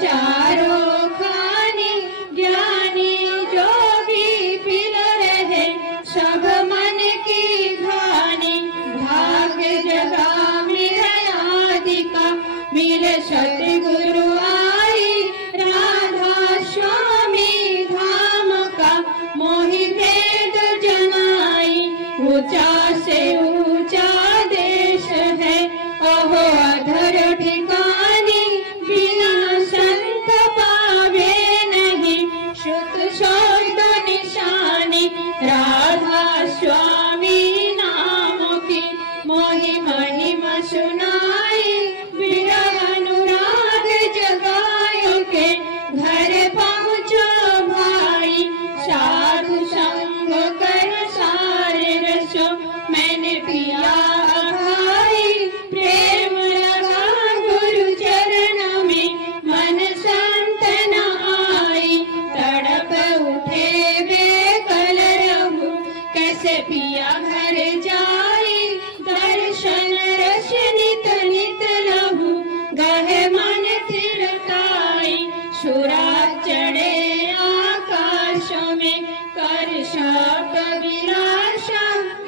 चारों खानी ज्ञानी जोगी पिल रहे सब मन की घानी। भाग्य जगा मिलयादि का मिले सतगुरु आई राधा स्वामी धाम का मोहि भेद जनाई। ऊंचा से ऊंचा देश है अहो अधर ठिकानी बिना संत पावे नहीं श्रुत शब्द निशानी। राधा स्वामी नाम की मोहि महिमा सुनाई विरह अनुराग जगायो के घर पहुँचो भाई। साधु संग कर सारे रसो मैंने पिया भाई। प्रेम लगा गुरु चरण में मन शांत न आई। तड़प उठे बेकल रहू कैसे पिया घर जाई। दर्शन रस नित नित लहू गहे मन थिरकाई। सुरा चढ़े आकाश में कर शब्द विलासा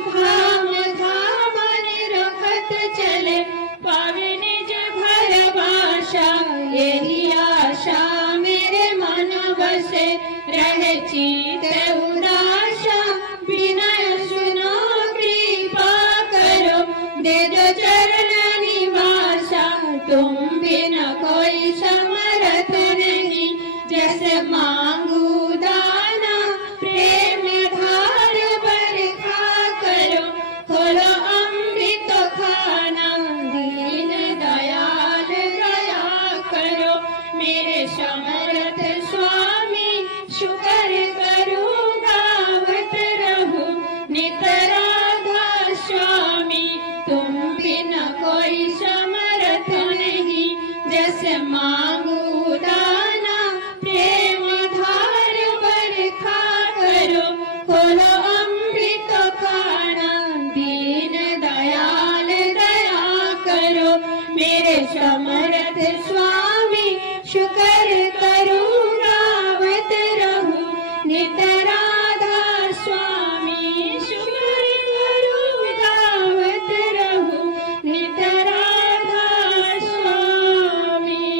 धाम धाम निरखत चले पावे निज घर भाषा। यही आशा मेरे मन बसे रहे चित उदासा। विनय सुनो कृपा करो दे दो चरण निवासा। तुम बिना कोई समर्थ नहीं जैसे मांगू दाना। प्रेम धार बरखा करो खोलो अमृत खाना। दीन दयाल दया करो मेरे समर्थ स्वामी। शुक्र करूँ गावत रहूं नित राधा स्वामी। तुम बिना कोई समर्थ नहीं जैसे मांगू दाना। प्रेम धार बरखा करो खोलो अमृत खाना। दीन दयाल दया करो मेरे समर्थ स्वामी। शुक्र करूँ गावत रहूं नित राधा स्वामी। शुक्र करूँ गावत रहूं नित राधा स्वामी।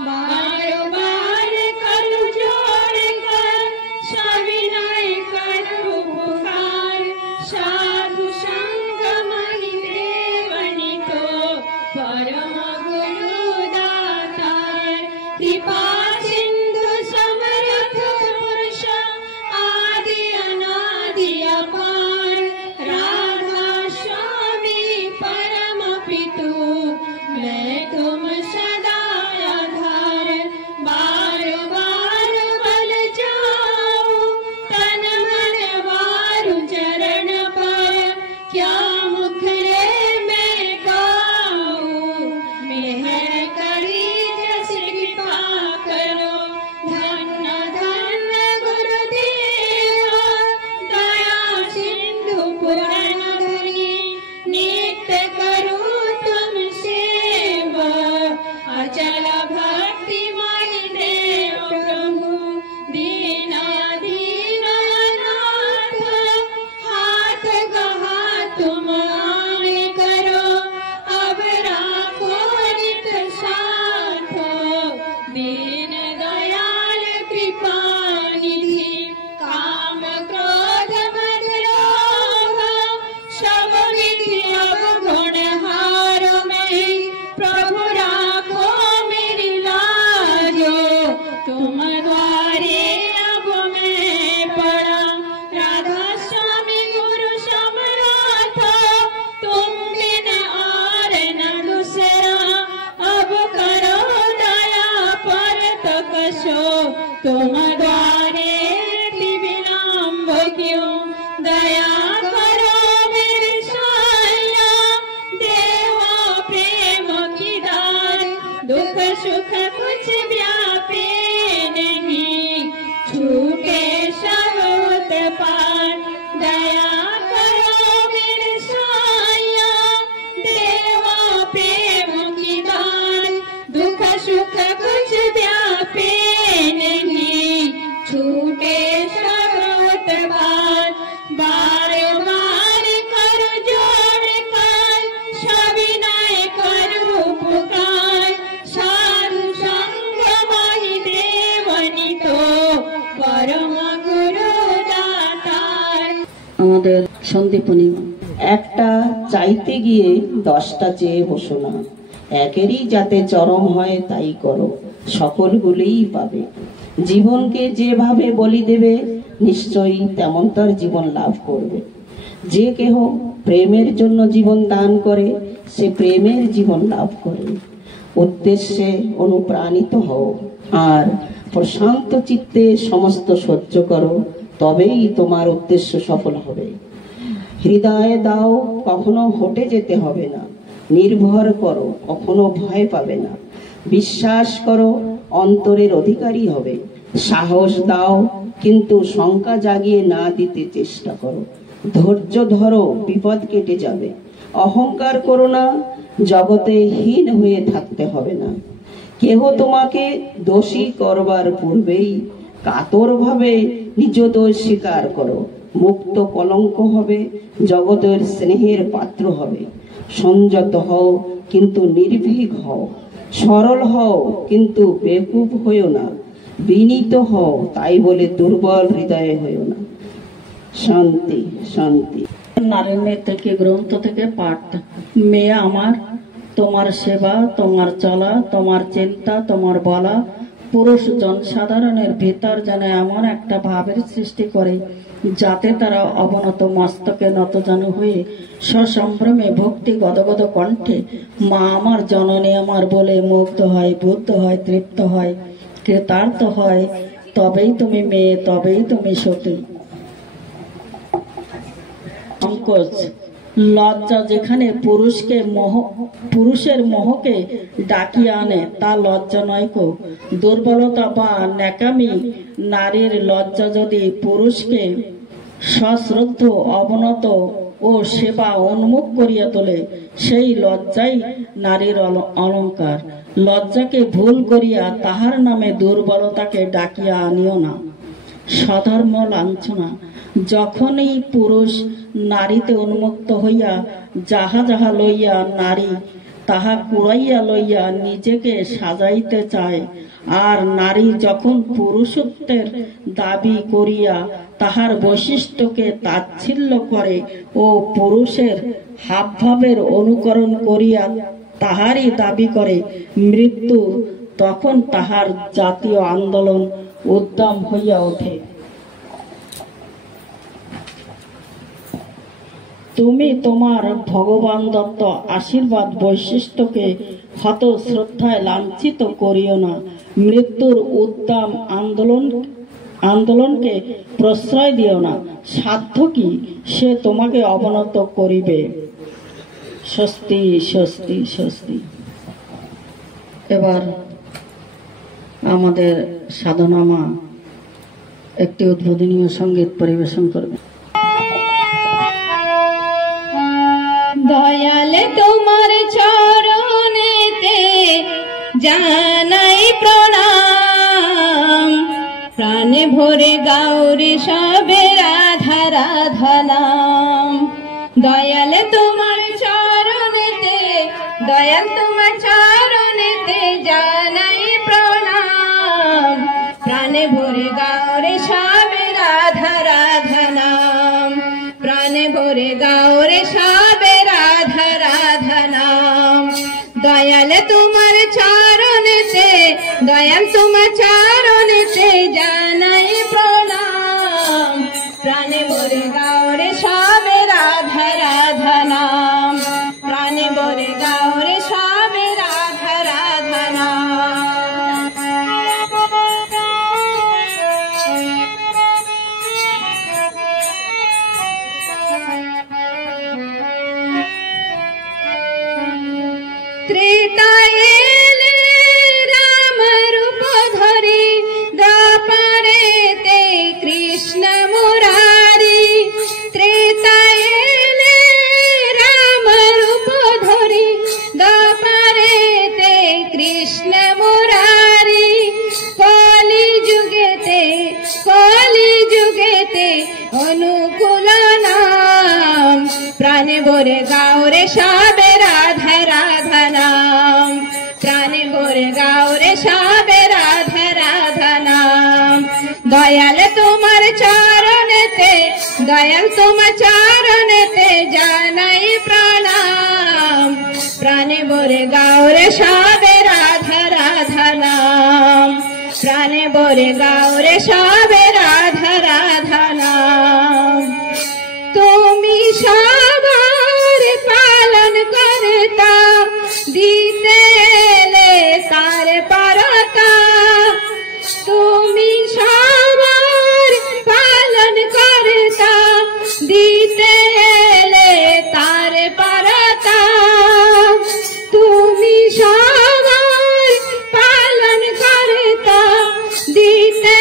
बार बार कर जोड़ कर सविनय करूँ पुकार। साधु संग महि देवनी तो परम गुरु दातार। कृपा सिंधु समर्थ पुरुष आदि अनादि अपार। राधा स्वामी परम पितु मैं तुम सदा आधार। बार बार बल जाऊं तन मन वारु चरण पर। क्या मुख रे मैं गाऊं मेहर करी जस कृपा करो। धन्य धन्य गुरुदेव दया सिंधु पुराण धरी। नित्य करूं तुम सेवा अचल भक्ति मई देव प्रभु। दीना दीना नाथ हाथ गहा तुम आने करो। अब राखो नित साथ दीन दयाल कृपा निधि। काम क्रोध मद लोभ सब विधि अवगुण हारो में। प्रभु राखो मेरी लाजो तुम द्वारे अब मैं पड़ा। राधा स्वामी गुरु समर्थ तुम बिन और न दूसरा। अब करो दया पर तकसो तुम द्वारे विलम्ब क्यों। दया करो मेरे साया देवा प्रेम की दान। दुख सुख कुछ व्यापे नहीं छूटे सब उत्पात। दया करो मेरे साया देवा प्रेम की दान। दुख আমাদের সন্দীপনী। একটা চাইতে গিয়ে 10টা চেয়ে বসো না, একেরই যাতে চরম হয় তাই করো, সকলগুলোই পাবে। জীবনকে যেভাবে বলি দেবে নিশ্চয়ই তেমন তার জীবন লাভ করবে। যে কেহ প্রেমের জন্য জীবন দান করে সে প্রেমের জীবন লাভ করে। উদ্দেশ্যে অনুপ্রাণিত হও আর প্রশান্ত চিত্তে সমস্ত সহ্য করো, তবেই তোমার উদ্দেশ্য সফল হবে। হৃদয়ে দাও, কখনো হটে যেতে হবে না। নির্ভর করো, কখনো ভয় পাবে না। বিশ্বাস করো, অন্তরের অধিকারী হবে। সাহস দাও, কিন্তু শঙ্কা জাগিয়ে না দিতে চেষ্টা করো। ধৈর্য ধরো, বিপদ কেটে যাবে। অহংকার করো না, জগতে হীন হয়ে থাকতে হবে না। কেহ তোমাকে দোষী করবার পূর্বেই কাতরভাবে নিজ দোষ স্বীকার করো। মুক্ত কলঙ্ক হবে, জগতের স্নেহের পাত্র হবে। সংযত হও, কিন্তু নির্ভীক হও। সরল হও, কিন্তু বেকুব হইও না। বিনীত হও, তাই বলে দুর্বল হৃদয়ে হইও না। শান্তি শান্তি। নারীর মেয়ে থেকে গ্রন্থ থেকে পাঠ। মেয়ে আমার, তোমার সেবা, তোমার চলা, তোমার চিন্তা, তোমার বলা পুরুষ জনসাধারণের ভিতর যেন এমন একটা ভাবের সৃষ্টি করে যাতে তারা অবনত মস্তকে নতজানু হয়ে সসম্ভ্রমে ভক্তি গদগদ কণ্ঠে মা আমার, জননী আমার বলে মুগ্ধ হয়, বুদ্ধ হয়, তৃপ্ত হয়, কৃতার্থ হয়। তবেই তুমি মেয়ে, তবেই তুমি সতী। সংকোচ, লজ্জা যেখানে পুরুষের মোহকে ডাকিয়ে আনে তা লজ্জা নয় কো। দুর্বলতা বা ন্যাকামি। নারীর লজ্জা যদি পুরুষকে সশ্রদ্ধ, অবনত ও সেবা উন্মুখ করিয়া তোলে, সেই লজ্জাই নারীর অলঙ্কার। লজ্জাকে ভুল করিয়া তাহার নামে দুর্বলতাকে ডাকিয়া আনিও না। স্বধর্ম লাঞ্ছনা। যখনই পুরুষ নারীতে উন্মুক্ত হইয়া যাহা যাহা লইয়া নারী তাহা কুড়াইয়া লইয়া নিজেকে সাজাইতে চায়, আর নারী যখন পুরুষত্বের দাবি করিয়া তাহার বৈশিষ্ট্যকে তাচ্ছিল্য করে ও পুরুষের হাবভাবের অনুকরণ করিয়া তাহারই দাবি করে মৃত্যু, তখন তাহার জাতীয় আন্দোলন উদ্যম হইয়া ওঠে। তুমি তোমার ভগবান দত্ত আশীর্বাদ বৈশিষ্ট্যকে হত শ্রদ্ধায় লাঞ্ছিত করিও না। মৃত্যুর উদ্যম আন্দোলনকে প্রশ্রয় দিও না। সাধ্য কি সে তোমাকে অবনত করিবে। স্বস্তি স্বস্তি স্বস্তি। এবার আমাদের সাধনা মা একটি উদ্বোধনীয় সঙ্গীত পরিবেশন করবে। দয়াল তোমার চরণেতে জানাই প্রণাম, প্রাণে ভরে গৌরী সবে রাধা রাধা নাম। দয়াল তোমার চরণেতে, দয়াল তোমার চরণেতে জানাই প্রণাম, প্রাণে ভরে গৌরী সবে রাধা রাধা নাম। প্রাণে ভরে গৌরী সবে রাধা রাধা নাম। দয়াল তোমার চরণেতে, দয়াল তোমার চরণেতে জানাই প্রণাম, প্রাণে ভরে গৌরী সবে রাধা রাধা নাম। প্রাণে ভরে গৌরী সবে রাধা রাধা নাম। ত্রেতায়ে রাম রূপ ধরি, দ্বাপরেতে কৃষ্ণ মুরারি। ত্রেতায়ে রাম রূপ ধরি, দ্বাপরেতে কৃষ্ণ মুরারি। কলি যুগেতে অনুকূল নাম, প্রাণে ভরে গৌরে সবে রাধা রাধা নাম। প্রাণে ভরে গৌরে সবে রাধা রাধা নাম। দয়াল তোমার চরণেতে, দয়াল তোমার চরণেতে জানাই প্রণাম প্রাণে ভরে গাওরে সবে রাধা রাধা নাম প্রাণে ভরে গাওরে সবে রাধা রাধা নাম তুমি সবার পালন করতা দিতে এলে তার পারতা তুমি সবার পালন করতা দিতে এলে তার পারতা তুমি সবার পালন করতা দিতে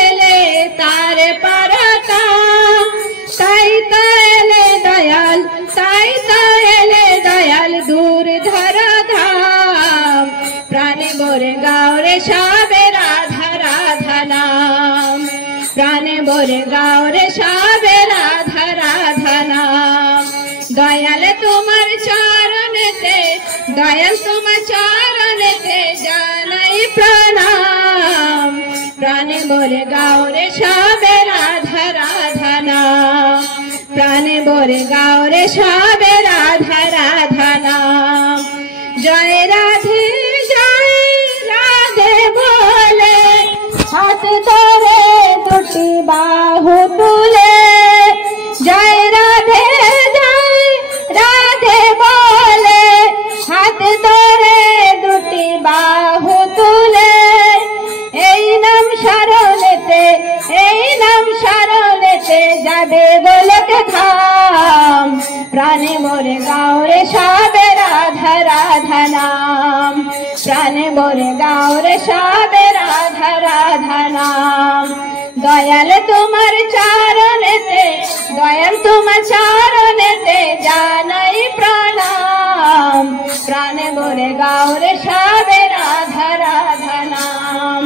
এলে তার পারতা তাই তো এলে দয়াল তাই তো এলে দয়াল দূর ধর ধাম প্রাণে ভরে গাওরে সবে রাধা রাধা নাম প্রাণে ভরে গাওরে সবে রাধা রাধা নাম দয়াল তোমার চরণেতে দয়াল তোমার চরণেতে জানাই প্রণাম প্রাণে ভরে গাওরে সবে রাধা রাধা নাম প্রাণে ভরে গাওরে সবে রাধা রাধা নাম জয় রাধে বলে হাত ধরে দুটি বাহু তুলে জয় রাধে বলে হাত ধরে দুটি বাহু তুলে এই নাম শরণেতে যাবে গোলক ধাম প্রাণে ভরে গাওরে সবে রাধা রাধা নাম প্রাণে ভরে গাওরে সবে রাধা রাধা নাম দয়াল তোমার চরণেতে জানাই প্রণাম প্রাণে ভরে গাওরে সবে রাধা রাধা নাম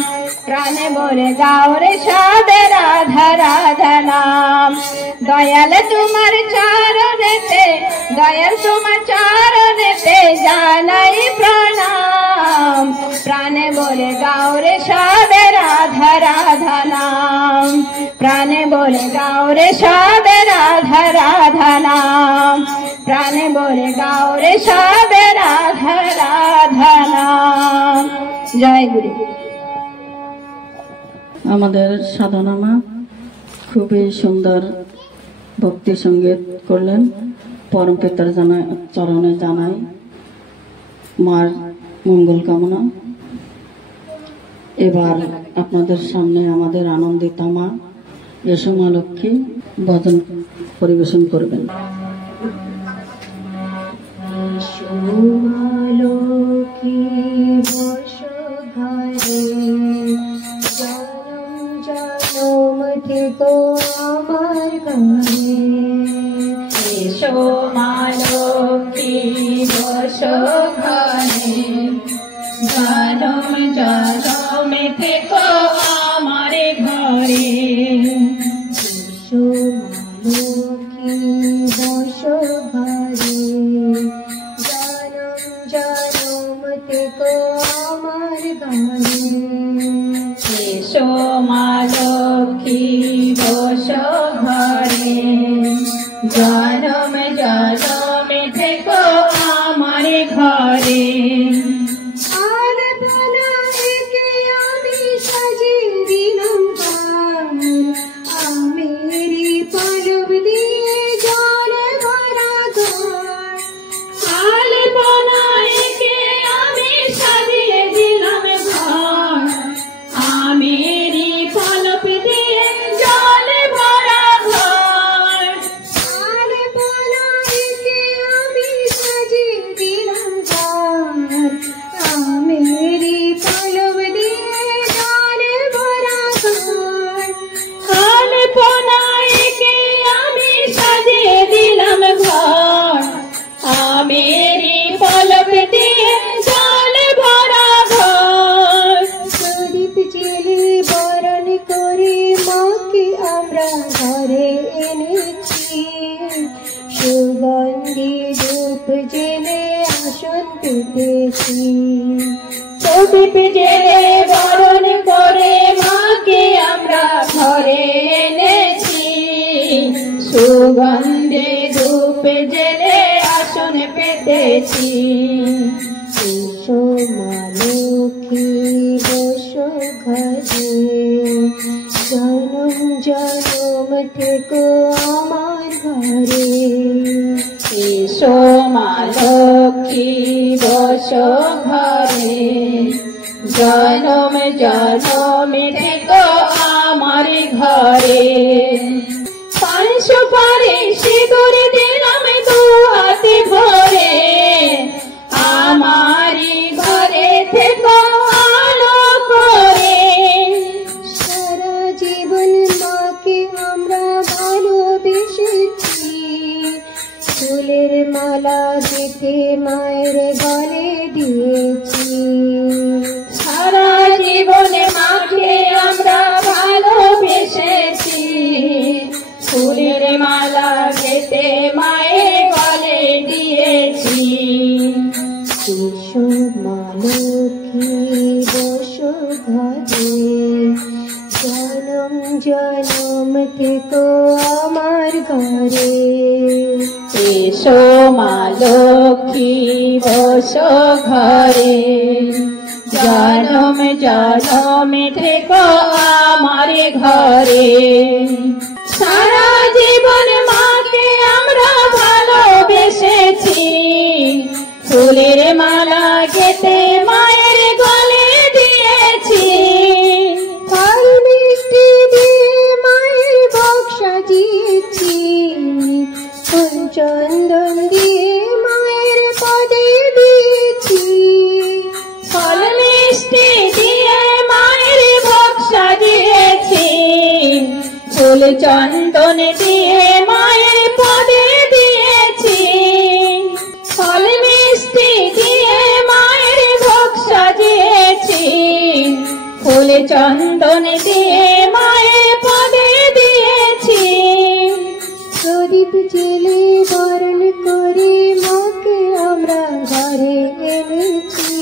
প্রাণে ভরে গাওরে সবে রাধা রাধা নাম দয়াল তোমার চরণেতে জানাই প্রণাম প্রাণে ভরে গাওরে সবে রাধা রাধা নাম প্রাণে ভরে গাওরে সবে রাধা রাধা নাম প্রাণে ভরে গাওরে সবে রাধা রাধা নাম জয় গুরু। আমাদের সাধনা মা খুবই সুন্দর ভক্তি সঙ্গীত করলেন। পরম পিতার চরণে জানাই মার মঙ্গল কামনা। এবার আপনাদের সামনে আমাদের আনন্দিতা মা যশোমা লক্ষ্মী ভজন পরিবেশন করবেন। আমার গানে সোমা লক্ষ্মী বসো ঘরে জনম জনম থেকো আমার ঘরে সোমা লক্ষ্মী বসো ঘরে জনম জনম থেকো আমার ঘরে সোমা লক্ষ্মী বসো ঘরে জনম জনম থেকো আমার ঘরে আর বনাকে আমি সাজিয়ে দিলাম আমেরি পলব দিয়ে জল ভরা ঘর আর বনাকে আমি সাজিয়ে দিলাম ঘর আমেরি পলব দিয়ে জল ভরা ঘর আর বনাকে আমি সাজিয়ে দিলাম ঘর আমেরি পলব দিয়ে জল ভরা ঘর আর বনাকে আমি সাজিয়ে দিলাম ঘর আমেরি পলব দিয়ে জল ভরা ঘর প্রদীপ জেলে বরণ করে মাকে আমরা ঘরে এনেছি সুগন্ধি ধূপ জেলে আসন পেতেছি প্রদীপ জেলে বরণ করে মাকে আমরা ঘরে এনেছি সুগন্ধে ধূপ জেলে আসন পেতেছি। এসো মা লক্ষ্মী বসো ঘরে, জনম জনম থেকো আমার ঘরে। এসো মা লক্ষ্মী বসো ঘরে, জনম জনম থেকো আমার ঘরে। পান সুপারি সিঁদুর দিলাম দু হাতে ভরে, আমারি ঘরে থেকো আলো করে। সারা জীবন মাকে আমরা ভালোবেসেছি, ফুলের মালা গেঁথে মায়ের গলে দিয়েছি। সারা জীবনে মাকে আমরা ভালোবেসেছি, ফুলের মালা গেঁথে মায়ের গলে দিয়েছি। এসো মা লক্ষ্মী বসো ঘরে, জনম জনম থেকো আমার ঘরে। এসো মা লক্ষ্মী বসো ঘরে, জনম জনম থেকো আমার ঘরে। সারা জীবন মাকে আমরা ভালোবেসেছি, ফুলের মালা গেঁথে মায়ের গলে দিয়েছি। ফল মিষ্টি দিয়ে মায়ের ভোগ সাজিয়েছি, ফুল চন্দন দিয়ে মায়ের পদে দিয়েছি। ফল মিষ্টি দিয়ে মায়ের ভোগ সাজিয়েছি, ফুল চন্দন দিয়ে মায়ের পদে দিয়েছি। ফল মিষ্টি দিয়ে মায়ের ভোগ সাজিয়েছি, ফুল চন্দন দিয়ে মায়ের পদে দিয়েছি। প্রদীপ জেলে বরণ করে মাকে আমরা ঘরে এনেছি,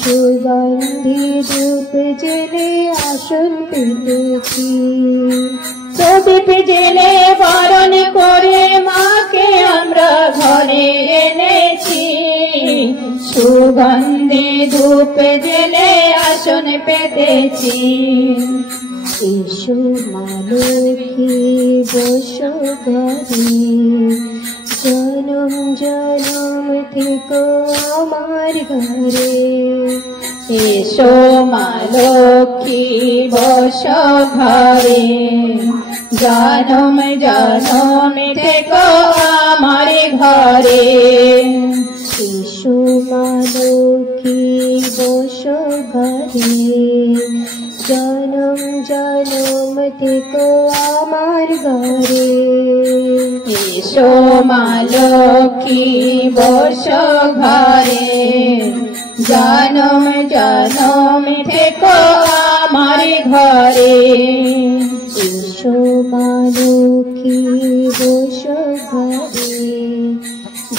সুগন্ধি ধূপ জেলে আসন পেতেছি। প্রদীপ জেলে বরণ করে মাকে আমরা ঘরে এনেছি, সুগন্ধি ধূপ জেলে আসন পেতেছি। এসো মা লক্ষ্মী বসো ঘরে, জনম জনম থেকো আমার ঘরে। এসো মা লক্ষ্মী বসো ঘরে, জনম জনম থেকো আমার ঘরে। এসো মা লক্ষ্মী বসো ঘরে, জনম জনম থেকো আমার ঘরে। এসো মা লক্ষ্মী বসো ঘরে, জনম জনম থেকো আমার ঘরে। এসো মা লক্ষ্মী বসো ঘরে,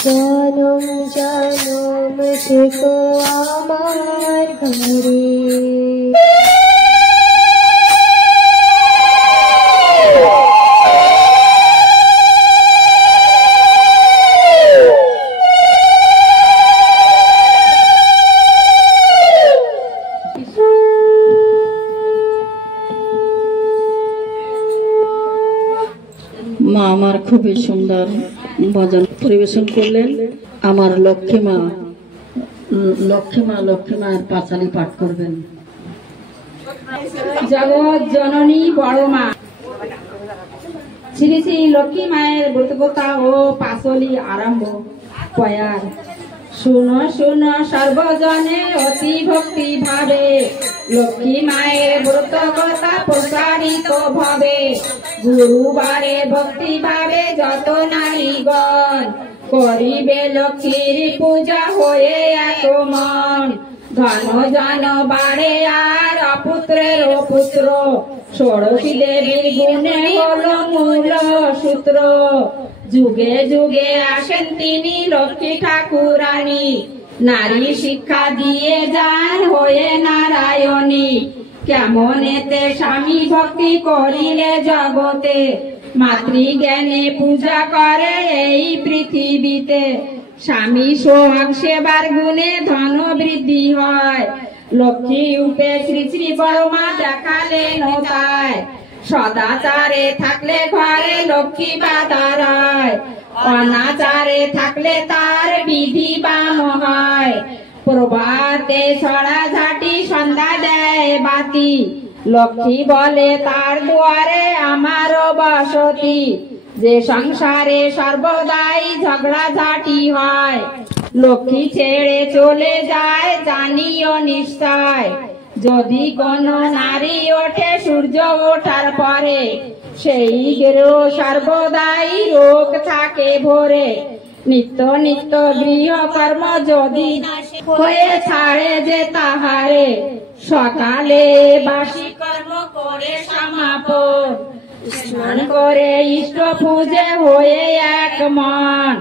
জনম জনম থেকো আমার ঘরে। মা আমার খুবই সুন্দর ভজন পরিবেশন করলেন। আমার লক্ষ্মী মা লক্ষ্মী মায়ের পাঁচালী পাঠ করবেন। জগৎ জননী বড় মা শ্রী শ্রী লক্ষ্মী মায়ের ব্রতকথা ও পাঁচালী আরম্ভ। পয়ার শুনো শুনো সর্বজনে অতি ভক্তি ভাবে, লক্ষ্মী মায়ের ব্রতকথা প্রসারিত ভাবে। গুরুবারে ভক্তি ভাবে যত নারীগণ, করিবে লক্ষ্মীর পূজা হয়ে এক মন। ধন জন বাড়ে আর অপুত্রের পুত্র, ষোড়শী দেবীর গুণে হলো মূল সূত্র। যুগে যুগে আসেন তিনি লক্ষ্মী ঠাকুরানী, নারী শিক্ষা দিয়ে যান হয়ে নারায়ণী। কেমন এতে স্বামী ভক্তি করিলে জগতে, মাতৃজ্ঞানে পূজা করে এই পৃথিবীতে, স্বামী সোহাগ সেবার গুণে ধন বৃদ্ধি হয়। লক্ষ্মী রূপে শ্রী শ্রী বড়মা দেখালেন তাই, সদাচারে থাকলে ঘরে লক্ষ্মী বাধা রয়, অনাচারে থাকলে তার বিধি বাম হয়। প্রভাতে ছড়া ঝাঁটি সন্ধ্যা দেয় বাতি, লক্ষ্মী বলে তার দুয়ারে আমারও বসতি। যে সংসারে সর্বদাই ঝগড়া ঝাঁটি হয়, লক্ষ্মী ছেড়ে চলে যায় জানিও নিশ্চয়। যদি কোনো নারী ওঠে সূর্য ওঠার পরে, সেই গ্রহ সর্বদাই রোগ থাকে ভরে। নিত্য নিত্য গৃহকর্ম যদি হয়ে ছাড়ে যে তাহারে, সকালে বাসি কর্ম করে সমাপন, স্নান করে ইষ্ট পূজে হয়ে এক মন।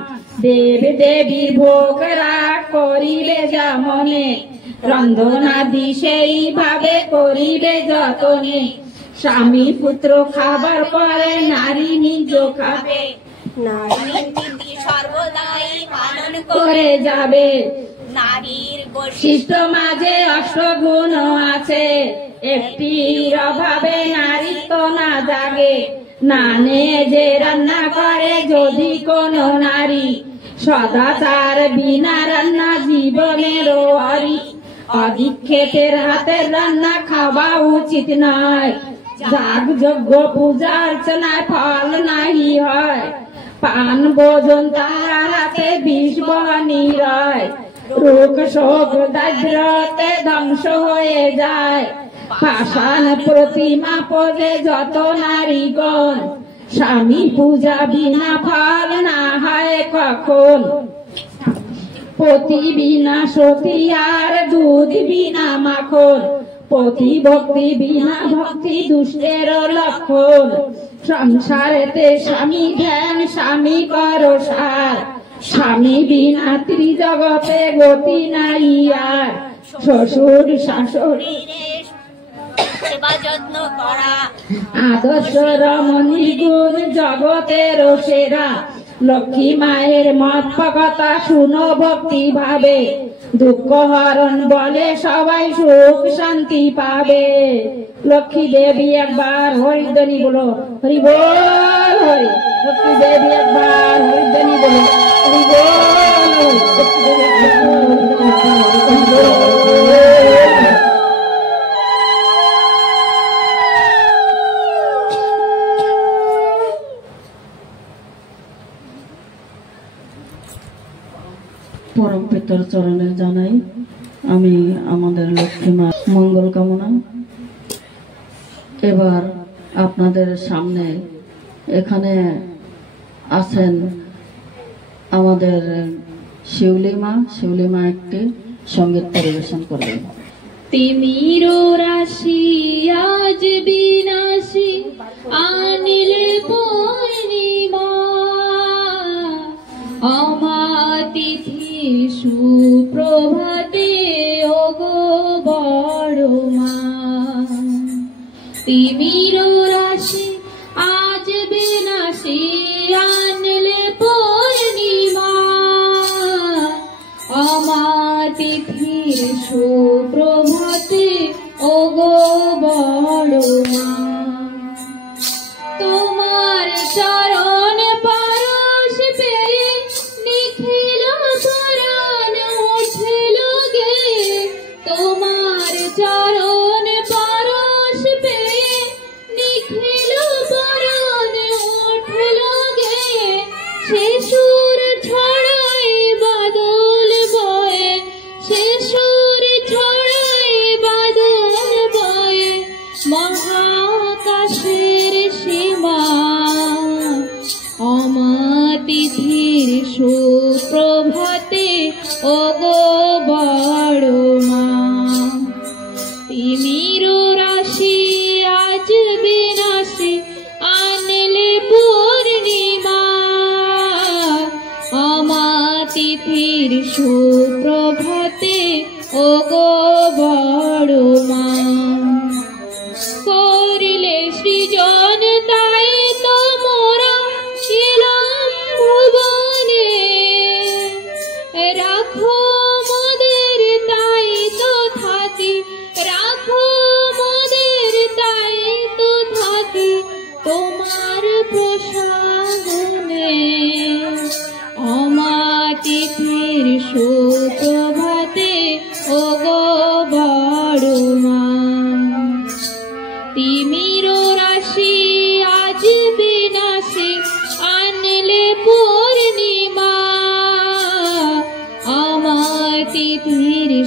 দেব দেবীর ভোগ রাগ করিবে যেমনে, রন্ধনাদি সেইভাবে করিবে যতনে। স্বামী পুত্র খাবার পরে নারী নিজ খাবে, নারীর নীতি সর্বদাই পালন করে যাবে। নারীর বৈশিষ্ট্য মাঝে অষ্টগুণ আছে, একটির অভাবে নারীত্ব না জাগে। নানে যে রান্না করে যদি কোন নারী, সদাচার বিনা রান্না জীবনেরও হরি। অধিক্ষেতের হাতের রান্না খাওয়া উচিত নয়, যাগ যজ্ঞ পূজা অর্চনায় ফল নাহি হয়। পান ভোজন তার হাতে বিষ বহনি রয়, রোগ শোক দারিদ্রতে ধ্বংস হয়ে যায়। পাষাণ প্রতিমা পদে যত নারীগণ, স্বামী পূজা বিনা ফল না হয় কখন। পতি বিনা সতী আর দুধ বিনা মাখন, পতি ভক্তি বিনা ভক্তি দুষ্টের লক্ষণ। সংসারেতে স্বামী ধ্যান স্বামী করো সার, স্বামী বিনা ত্রিজগতে গতি নাই আর। শ্বশুর শাশুড়ি সেবা যত্ন করা, আদর্শ রমণী গুণ জগতের সেরা। লক্ষ্মী মায়ের মত কথা শুনো ভক্তি ভাবে, দুঃখ হরণ বলে সবাই সুখ শান্তি পাবে। লক্ষ্মী দেবী একবার হরিধ্বনি বলো, হরি বল হরি। লক্ষ্মী দেবী একবার হরিধ্বনি বলো, হরি বল। লক্ষ্মী দেবী একবার হরি বল। পরম পিতার চরণে জানাই আমি আমাদের লক্ষ্মী মা মঙ্গল কামনা। এবার আপনাদের সামনে এখানে আছেন আমাদের শিউলি মা একটি সঙ্গীত পরিবেশন করবেন। তিমির রাশি আজ বিনাশী আনিলে পূর্ণিমা, অমাতিথি সুপ্রভাতে ওগো বড় মা। তিমির রাশি আজ বিনাশী আনলে পূর্ণিমা, অমাতিথির সুপ্রভাতে ওগো বড় মা। তোমার চরণ পরশ পেয়ে নিখিল পরাণ উঠল গে, তোমার চরণ পরশ পেয়ে নিখিল পরাণ উঠল গে। সে সুর ছড়াই বাদল বয়ে, সে সুর ছড়াই বাদল বয়ে, মহাকাশের সীমা। অমাতিথির সুপ্রভাতে ওগো বড় মা। তিমির রাশি আজ বিনাশী আনলে পূর্ণিমা, অমাতিথির সুপ্রভাতে ওগো বড় মা। করলে সৃজন তাই তো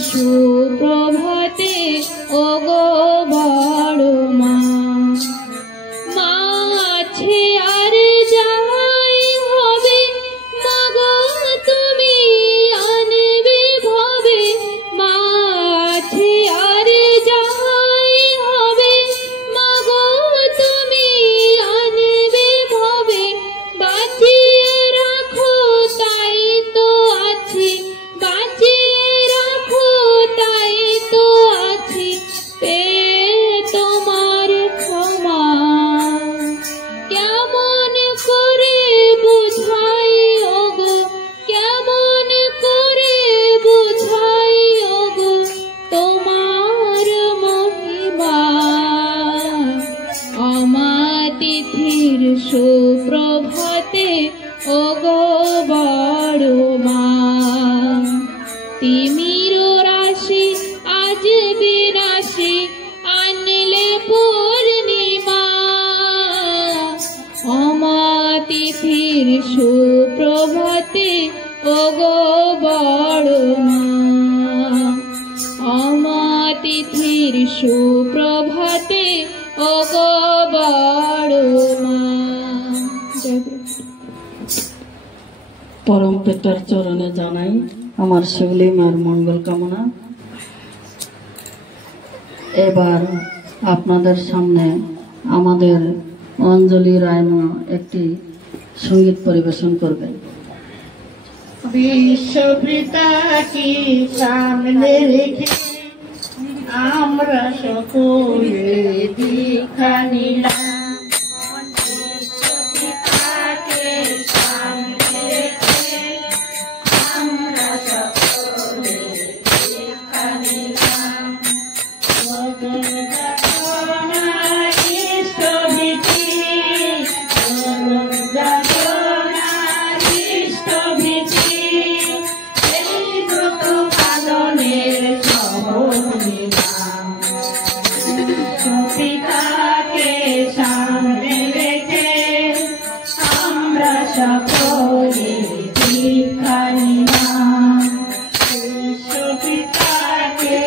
সুপ্রভাতে ওগো বড় মা। মা আছে আর যাই হবে, মাগো তুমি আনবে ভবে। মা আছে আর যাই হবে, মাগো তুমি আনবে ভবে। বাঁচিয়ে রাখো তাই তো আছি, বাঁচিয়ে রাখো তাই তো আছি, পেয়ে তোমার ক্ষমা। কেমন করে বুঝাই ওগো, কেমন করে বুঝাই ওগো তোমার মহিমা। অমাতিথির সুপ্রভাতে ওগো বড় মা। তিমির রাশি আজ বিনাশী, আনলে পূর্ণিমা। অমাতিথির সুপ্রভাতে ওগো বড় মা। অমাতিথির সুপ্রভাতে ওগো বড় মা। পরম পিতার চরণে জানাই আমার শিউলি মার মঙ্গল কামনা। এবার আপনাদের সামনে আমাদের অঞ্জলি রায়মা একটি সঙ্গীত পরিবেশন করবেন। বিশ্বপিতা কি সামনে রেখে আমরা সকলে দীক্ষা নিলাম। বিশ্বপিতাকে সামনে রেখে আমরা সকলে দীক্ষা নিলাম। পিতাকে সামনে রেখে আমরা সকলে দীক্ষা নিলাম। বিশ্বপিতাকে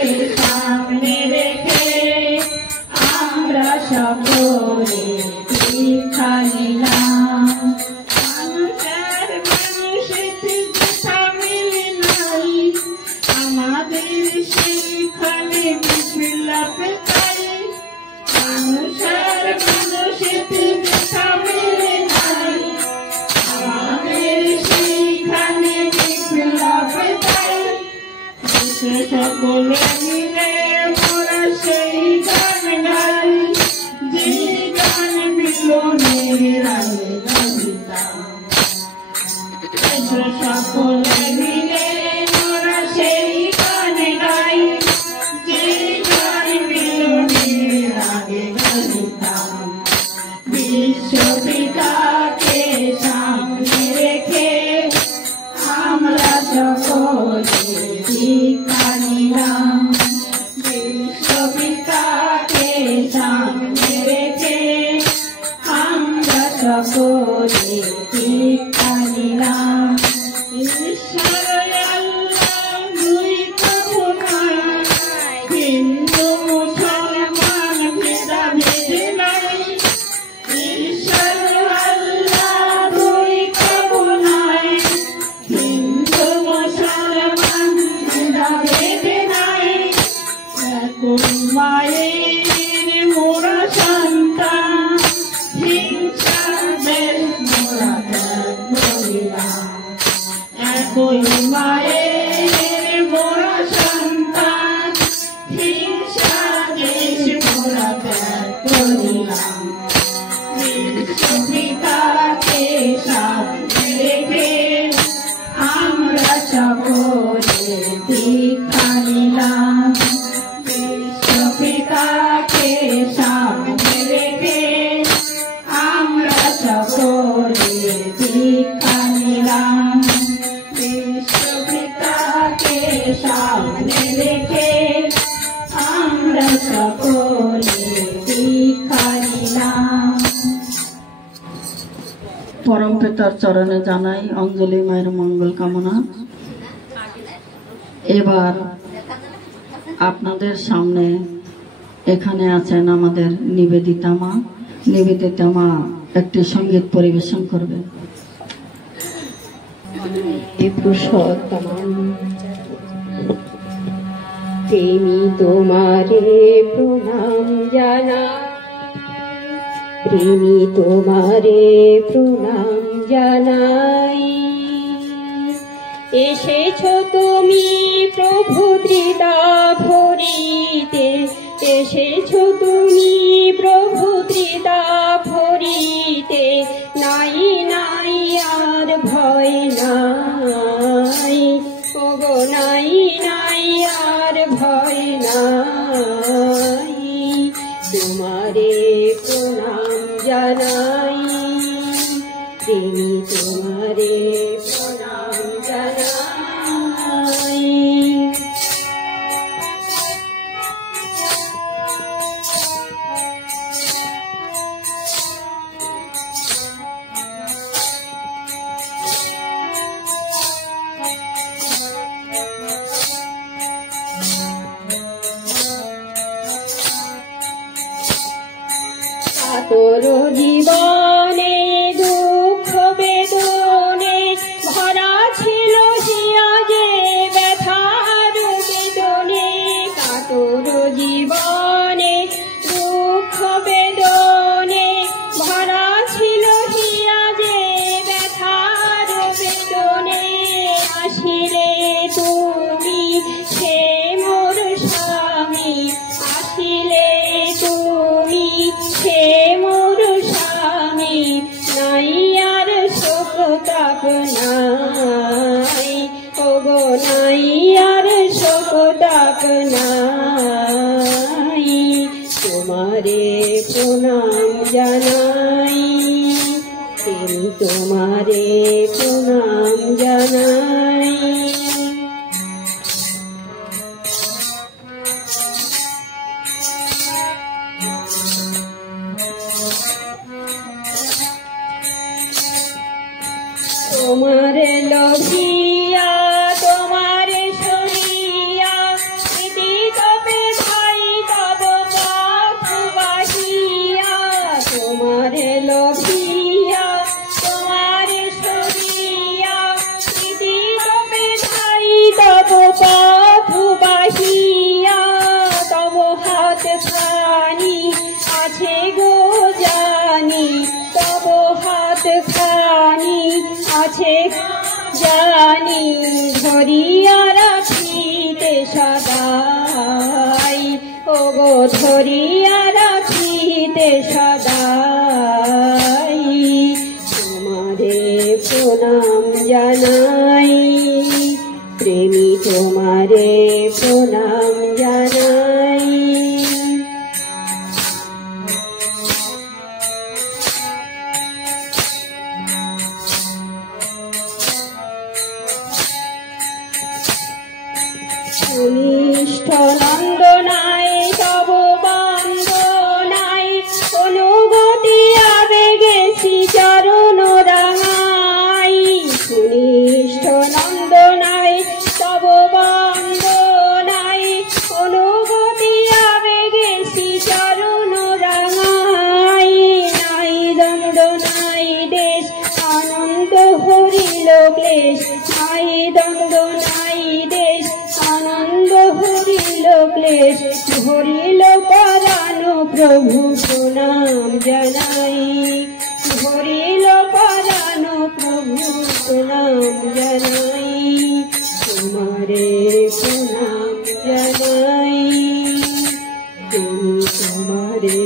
সামনে রেখে আমরা সকলে দীক্ষা নিলাম। মানুষের মানুষেতে সামিল নাই, আমাদের সেইখানে বিলাপে তাই। মানুষের মানুষেতে সামিল নাই, আমাদের সেইখানে বিলাপে তাই। সকলে মিলে মোরা সেই গান গাই, যে গান মিলনের আগে গাইতাম। সকলে মিলে মোরা সেই গান গাই, যে গান মিলনের আগে গাইতাম। বিশ্বপিতাকে সামনে রেখে আমরা সকলে দীক্ষা নিলাম। বিশ্বপিতাকে সামনে রেখে আমরা সকলে দীক্ষা নিলাম। ঈশ্বর আল্লাহ দুই প্রভু নয়, হিন্দু মুসলমান ভেদাভেদ নাই। ঈশ্বর আল্লাহ দুই প্রভু নয়, হিন্দু মুসলমান ভেদাভেদ নাই। এখন মায়ের মোরা সন্তান, হিংসার দেশ মোরা ত্যাগ করিলাম। এখন মায়ের মোরা সন্তান, হিংসার দেশ মোরা ত্যাগ করিলাম। বিশ্বপিতাকে সামনে রেখে আমরা সকলে দীক্ষা নিলাম। বিশ্বপিতাকে সামনে রেখে আমরা সকলে দীক্ষা নিলাম। বিশ্বপিতাকে সামনে রেখে আমরা সকলে দীক্ষা নিলাম। পরম পিতার চরণে জানাই অঞ্জলি মায়ের মঙ্গল কামনা। এবার আপনাদের সামনে এখানে আছেন আমাদের নিবেদিতা মা। নিবেদিতা মা একটি সঙ্গীত পরিবেশন করবেন। প্রেমী তোমারে প্রণাম জানাই, প্রেমী তোমারে প্রণাম জানাই। এসেছো তুমি প্রভু দৃঢ়া ভরিতে, এসেছো তুমি প্রভু দৃঢ়া ভরিতে। নাই নাই আর ভয় নাই, ওগো নাই নাই আর ভয় নাই। তোমারে প্রণাম জানাই, প্রেমী তোমারে প্রণাম জানাই। তোর জীবনে দুঃখ বেদনে ভরা ছিল হিয়া যে ব্যথার বেদনে। কাতর জীবনে দুঃখ বেদনে ভরা ছিল হিয়া যে ব্যথার বেদনে। আসিলে তুমি সে মোর স্বামী, আসিলে তুমি সে মোর স্বামী। নাই আর শোক তাপ নাই, ওগো নাই আর শোক তাপ নাই। তোমারে প্রণাম জানাই, তোমারে প্রণাম জানাই। তোমারে লোভিয়া তোমারে সরিয়া স্মৃতি তবে ধাই তব পথ বাহিয়া। তোমারে লোভিয়া তোমারে সরিয়া স্মৃতি তবে ধাই তব পথ বাহিয়া। তব হাত খানি আছে গো জানি, তব হাত খানি আছে জানি। ধরিয়া রাখিতে সদাই, ওগো ধরিয়া রাখিতে সদাই। তোমারে প্রণাম জানাই, প্রেমী তোমারে প্রণাম জানাই। সুনিষ্ঠ নন্দনায় তব বন্দনায়, অনুগতি আবেগেছি চরণ রাঙাই। সুনিষ্ঠ নন্দনায় তব বন্দনায়, অনুগতি আবেগেছি চরণ রাঙাই। নাই দ্বন্দ্ব নাই দেশ আনন্দ হরিল ক্লেশ, নাই দ্বন্দ্ব নাই দেশ আনন্দ হরিল ক্লেশ। হরিল পরাণ প্রভু প্রণাম জানাই, হরিল পরাণ প্রভু প্রণাম জানাই। তোমারে প্রণাম জানাই, তোমারে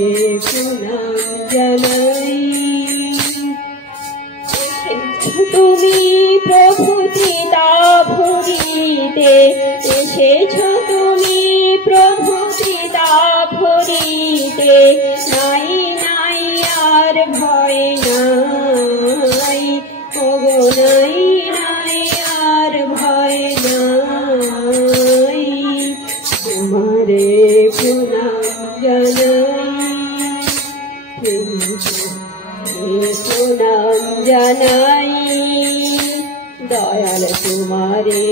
প্রণাম জানাই। তুমি প্রভু দৃঢ়া ভরিতে, এসেছো তুমি প্রভু দৃঢ়া ভরিতে। নাই নাই আর ভয় নাই, ওগো নাই নাই আর ভয় নাই। তোমারে প্রণাম জানাই, প্রণাম জানাই। দয়াল তোমারে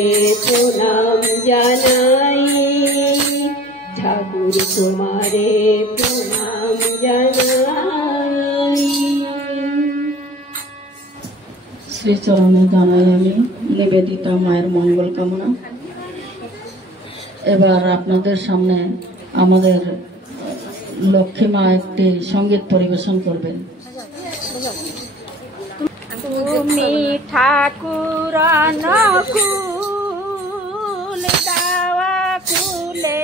প্রণাম জানাই। ঠাকুর তোমারে প্রণাম জানাই। শ্রীচরণে জানাই আমি নিবেদিতা মায়ের মঙ্গল কামনা। এবার আপনাদের সামনে আমাদের লক্ষ্মী মা একটি সঙ্গীত পরিবেশন করবেন। তুমি ঠাকুর নকুল দাওয়া কুলে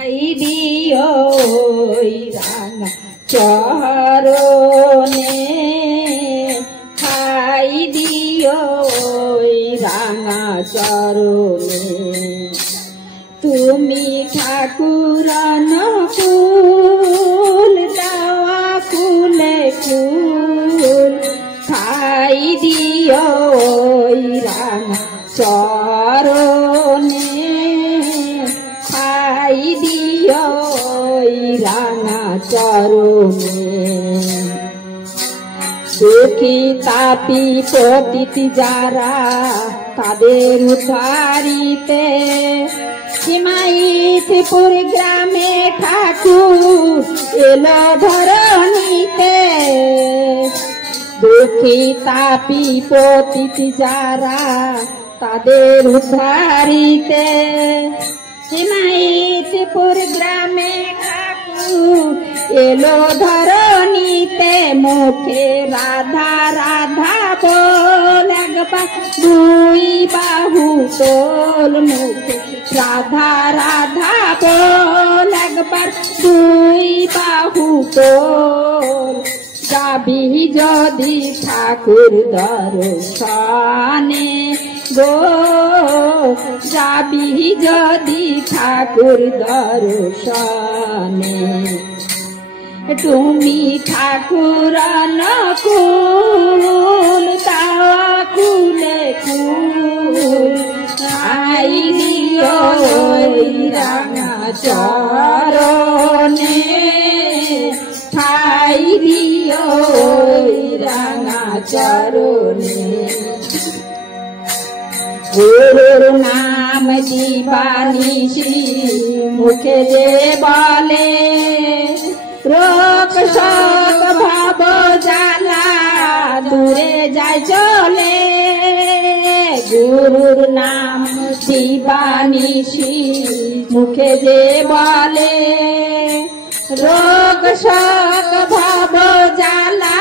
আই দিও রাঙা চরণে, খাই দিও রাঙা চরণে। তুমি ঠাকুর নকুল দাওয়া কুলে কুল, খাই দিও রাঙা চরণে, খাই দিও রাঙা চরণে। দুঃখী তাপি পতিতি যারা তাদের উদ্ধারিতে সীমাইতপুর গ্রামে ঠাকুর এলো ধরণীতে। দুঃখী তাপি পতিতি যারা তাদের উদ্ধারিতে সীমাইতপুর গ্রামে ঠাকুর এলো ধরণীতে। মুখে রাধা রাধা বল একবার দুই বাহু তোল, মুখে রাধা রাধা বল একবার দুই বাহু তোল। যাবি যদি ঠাকুর দর্শনে গো, যাবি যদি ঠাকুর দর্শনে। তুমি ঠাকুর নকুল দাওয়া কুলে কুল, আই দিও রাঙা চরণে, খাই দিও রাঙা চরণে। গুরুর নাম দিবানিশি মুখে যে বলে, রোগ শোক ভাব জ্বালা দূরে যায় চলে। গুরুর নাম দিবানিশি মুখে যে বলে, রোগ শোক ভাব জ্বালা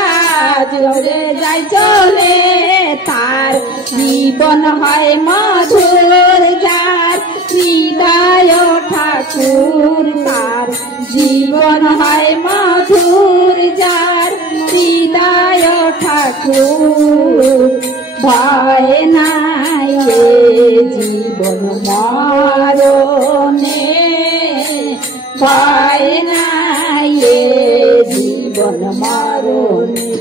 দূরে যায় চলে। তার জীবন হয় মধুর যার হৃদয় ঠাকুর, তার জীবন হয় মধুর যার হৃদয় ঠাকুর। ভয় নাই এ জীবন মরণে, ভয় নাই এ জীবন মরণে।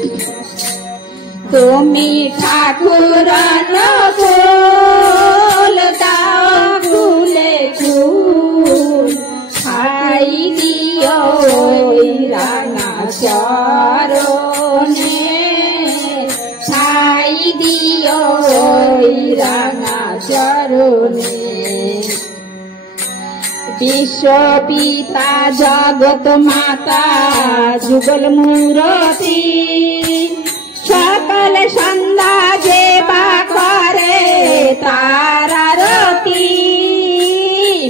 তুমি ঠাকুর নকুল দাও কুলে কুল, খাই দিও রাঙা চরণে, খাই দিও রাঙা চরণে। বিশ্ব পিতা জগত মাতা যুগল মূরতি, সকল সন্ধ্যা যে বা করে তার আরতি।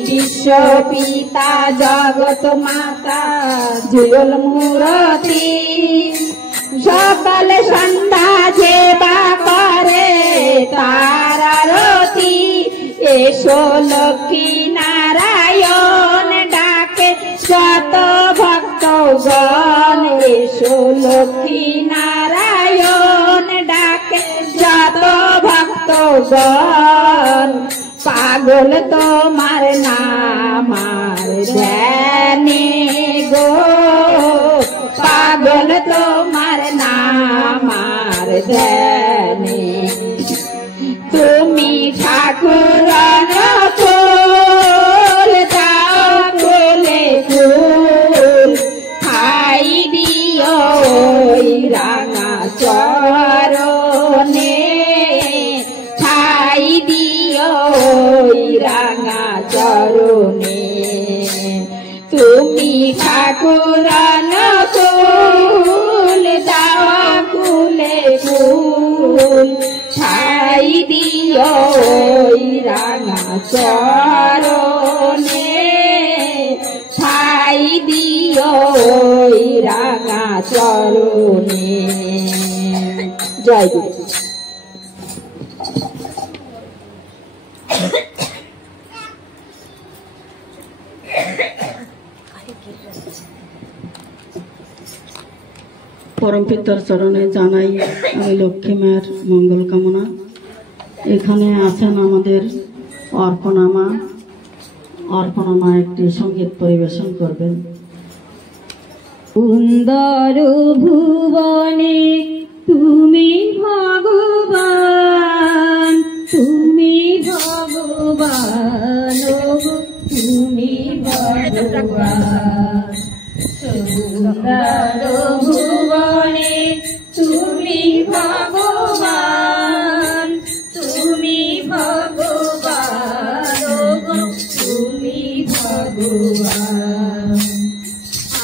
বিশ্ব পিতা জগত মাতা যুগল মূরতি, সকল সন্ধ্যা যে বা করে তার আরতি। এসো লক্ষ্মী নারায়ণ ডাকে যত ভক্তগণ, এসো লক্ষ্মী নারায়ণ ডাকে যত ভক্তগণ। পাগল তোমার নামার ধ্যানে গো, পাগল তোমার নামার ধ্যানে। তুমি ঠাকুর নকুল দাও কুলে কুল, খাই দিও রাঙা চরণে, খাই দিও রাঙা চরণে। আকুরানো কুল দাও কুলে কুল ঠাই দিও ওই রাঙা চরণে ঠাই দিও ওই রাঙা চরণে। জয় গুরু। পরম পিতার চরণে জানাই আমি লক্ষ্মী মায়ের মঙ্গল কামনা। এখানে আছেন আমাদের অর্পণা মা। অর্পণা মা একটি সঙ্গীত পরিবেশন করবেন। সুন্দর ভুবনে তুমি ভগবান, তুমি ভগবান, তুমি ভগবান। সুন্দর ভুবনে তুমি ভগবান, তুমি ভগবান, তুমি ভগবান।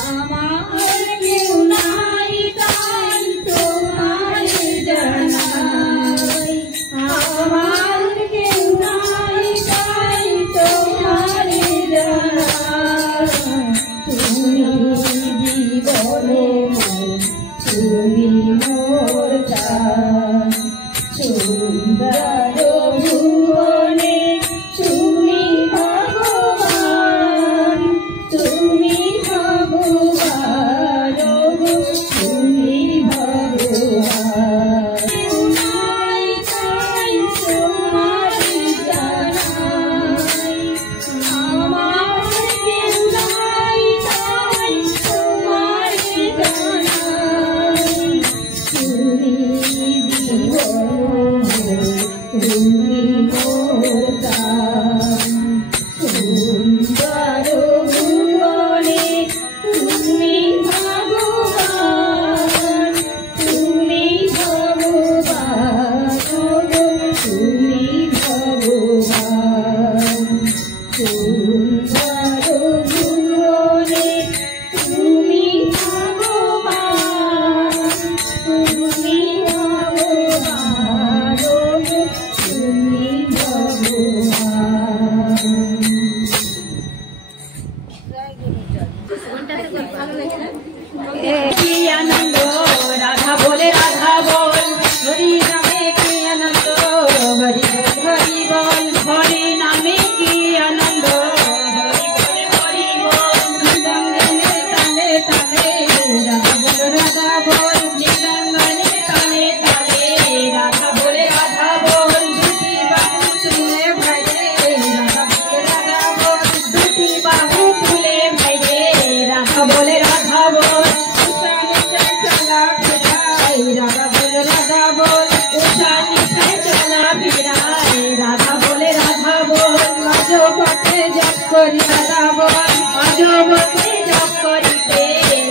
আমার কেউ নাই তাই তোমার জানাই, আমার কেউ নাই তাই তোমার জানাই। তুমি জীবনে তুমি মোর প্রাণ। সুন্দর ভুবনে তুমি ভগবান, তুমি ভগবান, তুমি ভগবান। নাই তাই তোমার জানাই, আমার কেউ নাই তাই তোমার জানাই। তুমি জীবন তুমি মোর প্রাণ। সুন্দর ভুবনে তুমি ভগবান, তুমি ভগবান, তুমি ভগবান। সুন্দর ভুবনে তুমি ভগবান, তুমি ভগবান, তুমি ভগবান। কি আনন্দ রাধা বলে রাধা বল, হরি নামে কি আনন্দ, হরি বল হরি বল, হরি নামে কি আনন্দ, হরি বল হরি বল। মৃদঙ্গনে তালে তালে রাধা বল রাধা বল, মৃদঙ্গনে তালে তালে রাধা বলে রাধা বল। দুটি বাহু তুলে ভাইরে রাধা বলে রাধা বল, দুটি বাহু তুলে ভাইরে রাধা বলে রাধা বল। উষা নিশায় চলা ফিরাই রাধা বলে রাধা বল, উষা নিশায় চলা ফিরাই রাধা বলে রাধা বল। আজ পথে জপ করি রাধা বল, আজ পথে জপ করিতে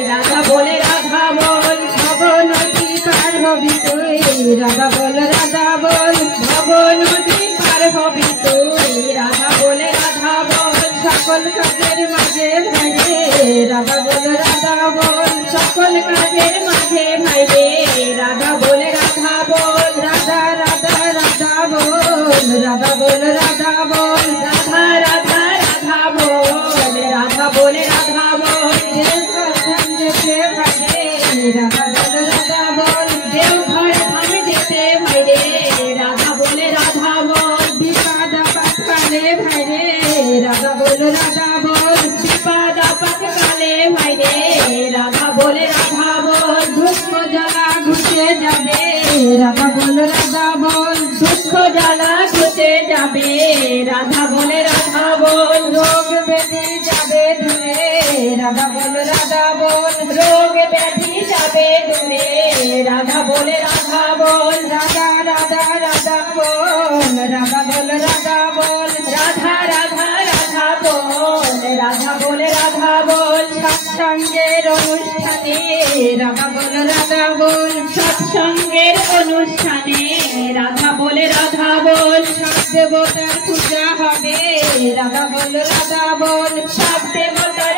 রাধা বলে রাধা বল। ভব নদী পার হবি তুই রাধা বল রাধা বল, ভব নদী পার হবি তুই রাধা বলে রাধা বল। সকল কাজের মাঝে ভাইরে রাধা বল রাধা বল, সকল কাজের মাঝে ভাইরে রাধা বলে রাধা বল। রাধা রাধা রাধা বল, রাধা বল রাধা বল, রাধা রাধা রাধা বল, রাধা বলে রাধা বল। দেওঘর ধাম যেতে ভাইরে রাধা বল রাধা বল, দেওঘর ধাম যেতে ভাইরে রাধা বলে রাধা বল। বিপদ আপদ কালে ভাইরে রাধা বল রাধা বল, বিপদ আপদ কালে ভাইরে রাধা বলে রাধা বল। দুঃখ জ্বালা ঘুচে যাবে রাধা বল রাধা বল, দুঃখ জ্বালা ঘুচে যাবে রাধা বলে রাধা বল। রোগ ব্যাধি যাবে দূরে রাধা বল রাধা বল, রোগ ব্যাধি যাবে দূরে রাধা বলে রাধা বল। রাধা রাধা রাধা বল, রাধা বল রাধা বল, রাধা রাধা রাধা বল, রাধা বলে রাধা বল। সৎসঙ্গের অনুষ্ঠানে রাধা বল রাধা বল, সৎসঙ্গের অনুষ্ঠানে রাধা বলে রাধা বল। সব দেবতার পূজা হবে রাধা বল রাধা বল, সব দেবতার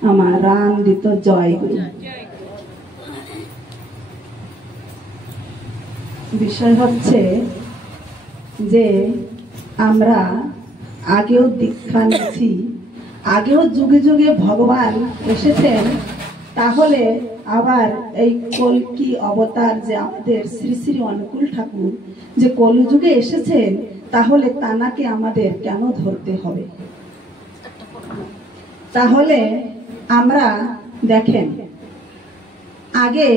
আমার রান দিত জয় গুরু। বিষয় হচ্ছে যে আমরা আগেও দীক্ষা নিয়েছি, আগেও যুগে যুগে ভগবান এসেছেন, তাহলে আবার এই কলকি অবতার যে আমাদের শ্রী শ্রী অনুকূল ঠাকুর যে কলিযুগে এসেছেন, তাহলে তানাকে আমাদের কেন ধরতে হবে? তাহলে আমরা দেখেন, আগে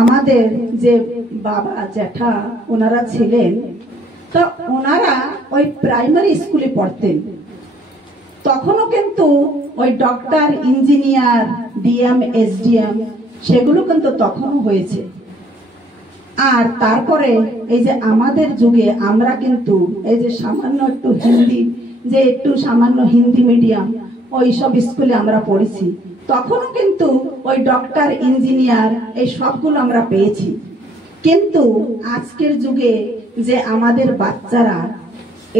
আমাদের যে বাবা জ্যাঠা ওনারা ছিলেন, তো ওনারা ওই প্রাইমারি স্কুলে পড়তেন, তখনও কিন্তু ওই ডক্টর, ইঞ্জিনিয়ার, ডিএম, এসডিএম সেগুলো কিন্তু তখনও হয়েছে। আর তারপরে এই যে আমাদের যুগে আমরা কিন্তু এই যে সামান্য একটু হিন্দি, যে একটু সামান্য হিন্দি মিডিয়াম ওই সব স্কুলে আমরা পড়েছি, তখনও কিন্তু ওই ডক্টর, ইঞ্জিনিয়ার এই সবগুলো আমরা পেয়েছি। কিন্তু আজকের যুগে যে আমাদের বাচ্চারা,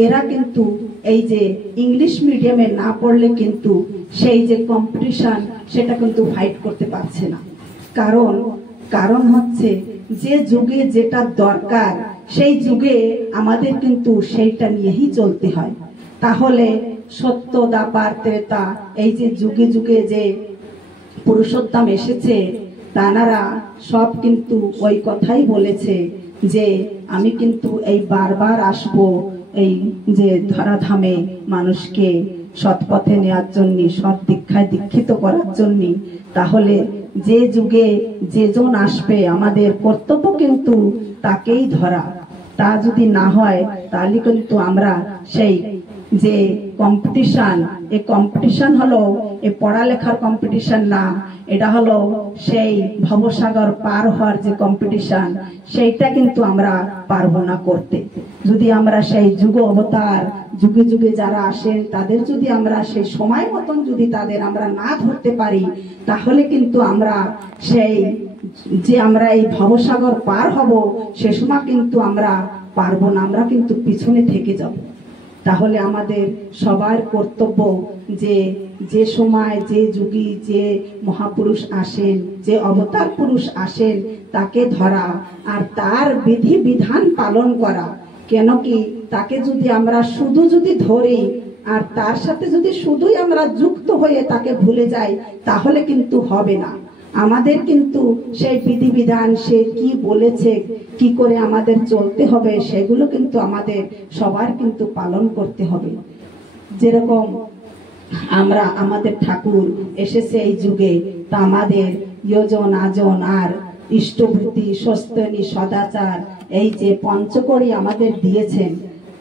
এরা কিন্তু এই যে ইংলিশ মিডিয়ামে না পড়লে কিন্তু সেই যে কম্পিটিশন সেটা কিন্তু ফাইট করতে পারছে না। কারণ হচ্ছে যে যুগে যেটা দরকার সেই যুগে আমাদের কিন্তু সেইটা নিয়েই চলতে হয়। তাহলে সত্য, দ্বাপার, ত্রেতা এই যে যুগে যুগে যে পুরুষোত্তম এসেছে, তানারা সব কিন্তু ওই কথাই বলেছে যে আমি কিন্তু এই বারবার আসবো এই যে ধরাধামে মানুষকে সৎপথে নেওয়ার জন্য, সৎ দীক্ষায় দীক্ষিত করার জন্য। তাহলে যে যুগে যেজন আসবে আমাদের কর্তব্য কিন্তু তাকেই ধরা। তা যদি না হয় তাহলে কিন্তু আমরা সেই যে কম্পিটিশন, এই কম্পিটিশন হলো এই পড়ালেখার কম্পিটিশন না, এটা হলো সেই ভবসাগর পার হওয়ার যে কম্পিটিশন, সেইটা কিন্তু আমরা পারবো না করতে। যদি আমরা সেই যুগ অবতার যুগে যুগে যারা আসেন তাদের যদি আমরা সেই সময় মতন যদি তাদের আমরা না ধরতে পারি, তাহলে কিন্তু আমরা সেই যে আমরা এই ভবসাগর পার হব সে সময় কিন্তু আমরা পারবো না, আমরা কিন্তু পিছনে থেকে যাব। তাহলে আমাদের সবার কর্তব্য যে যে সময় যে যুগে যে মহাপুরুষ আসেন, যে অবতার পুরুষ আসেন, তাকে ধরা আর তার বিধি বিধান পালন করা। কেন কি তাকে যদি আমরা শুধু যদি ধরি আর তার সাথে যদি শুধুই আমরা যুক্ত হয়ে তাকে ভুলে যাই, তাহলে কিন্তু হবে না। আমাদের কিন্তু সেই বিধিবিধান, সে কি বলেছে, কি করে আমাদের চলতে হবে, সেগুলো কিন্তু আমাদের সবার কিন্তু পালন করতে হবে। যেরকম আমরা আমাদের ঠাকুর এসেছে এই যুগে, তা আমাদের যোজন, আজন আর ইষ্টভূতি, সস্তনী, সদাচার এই যে পঞ্চকড়ি আমাদের দিয়েছেন,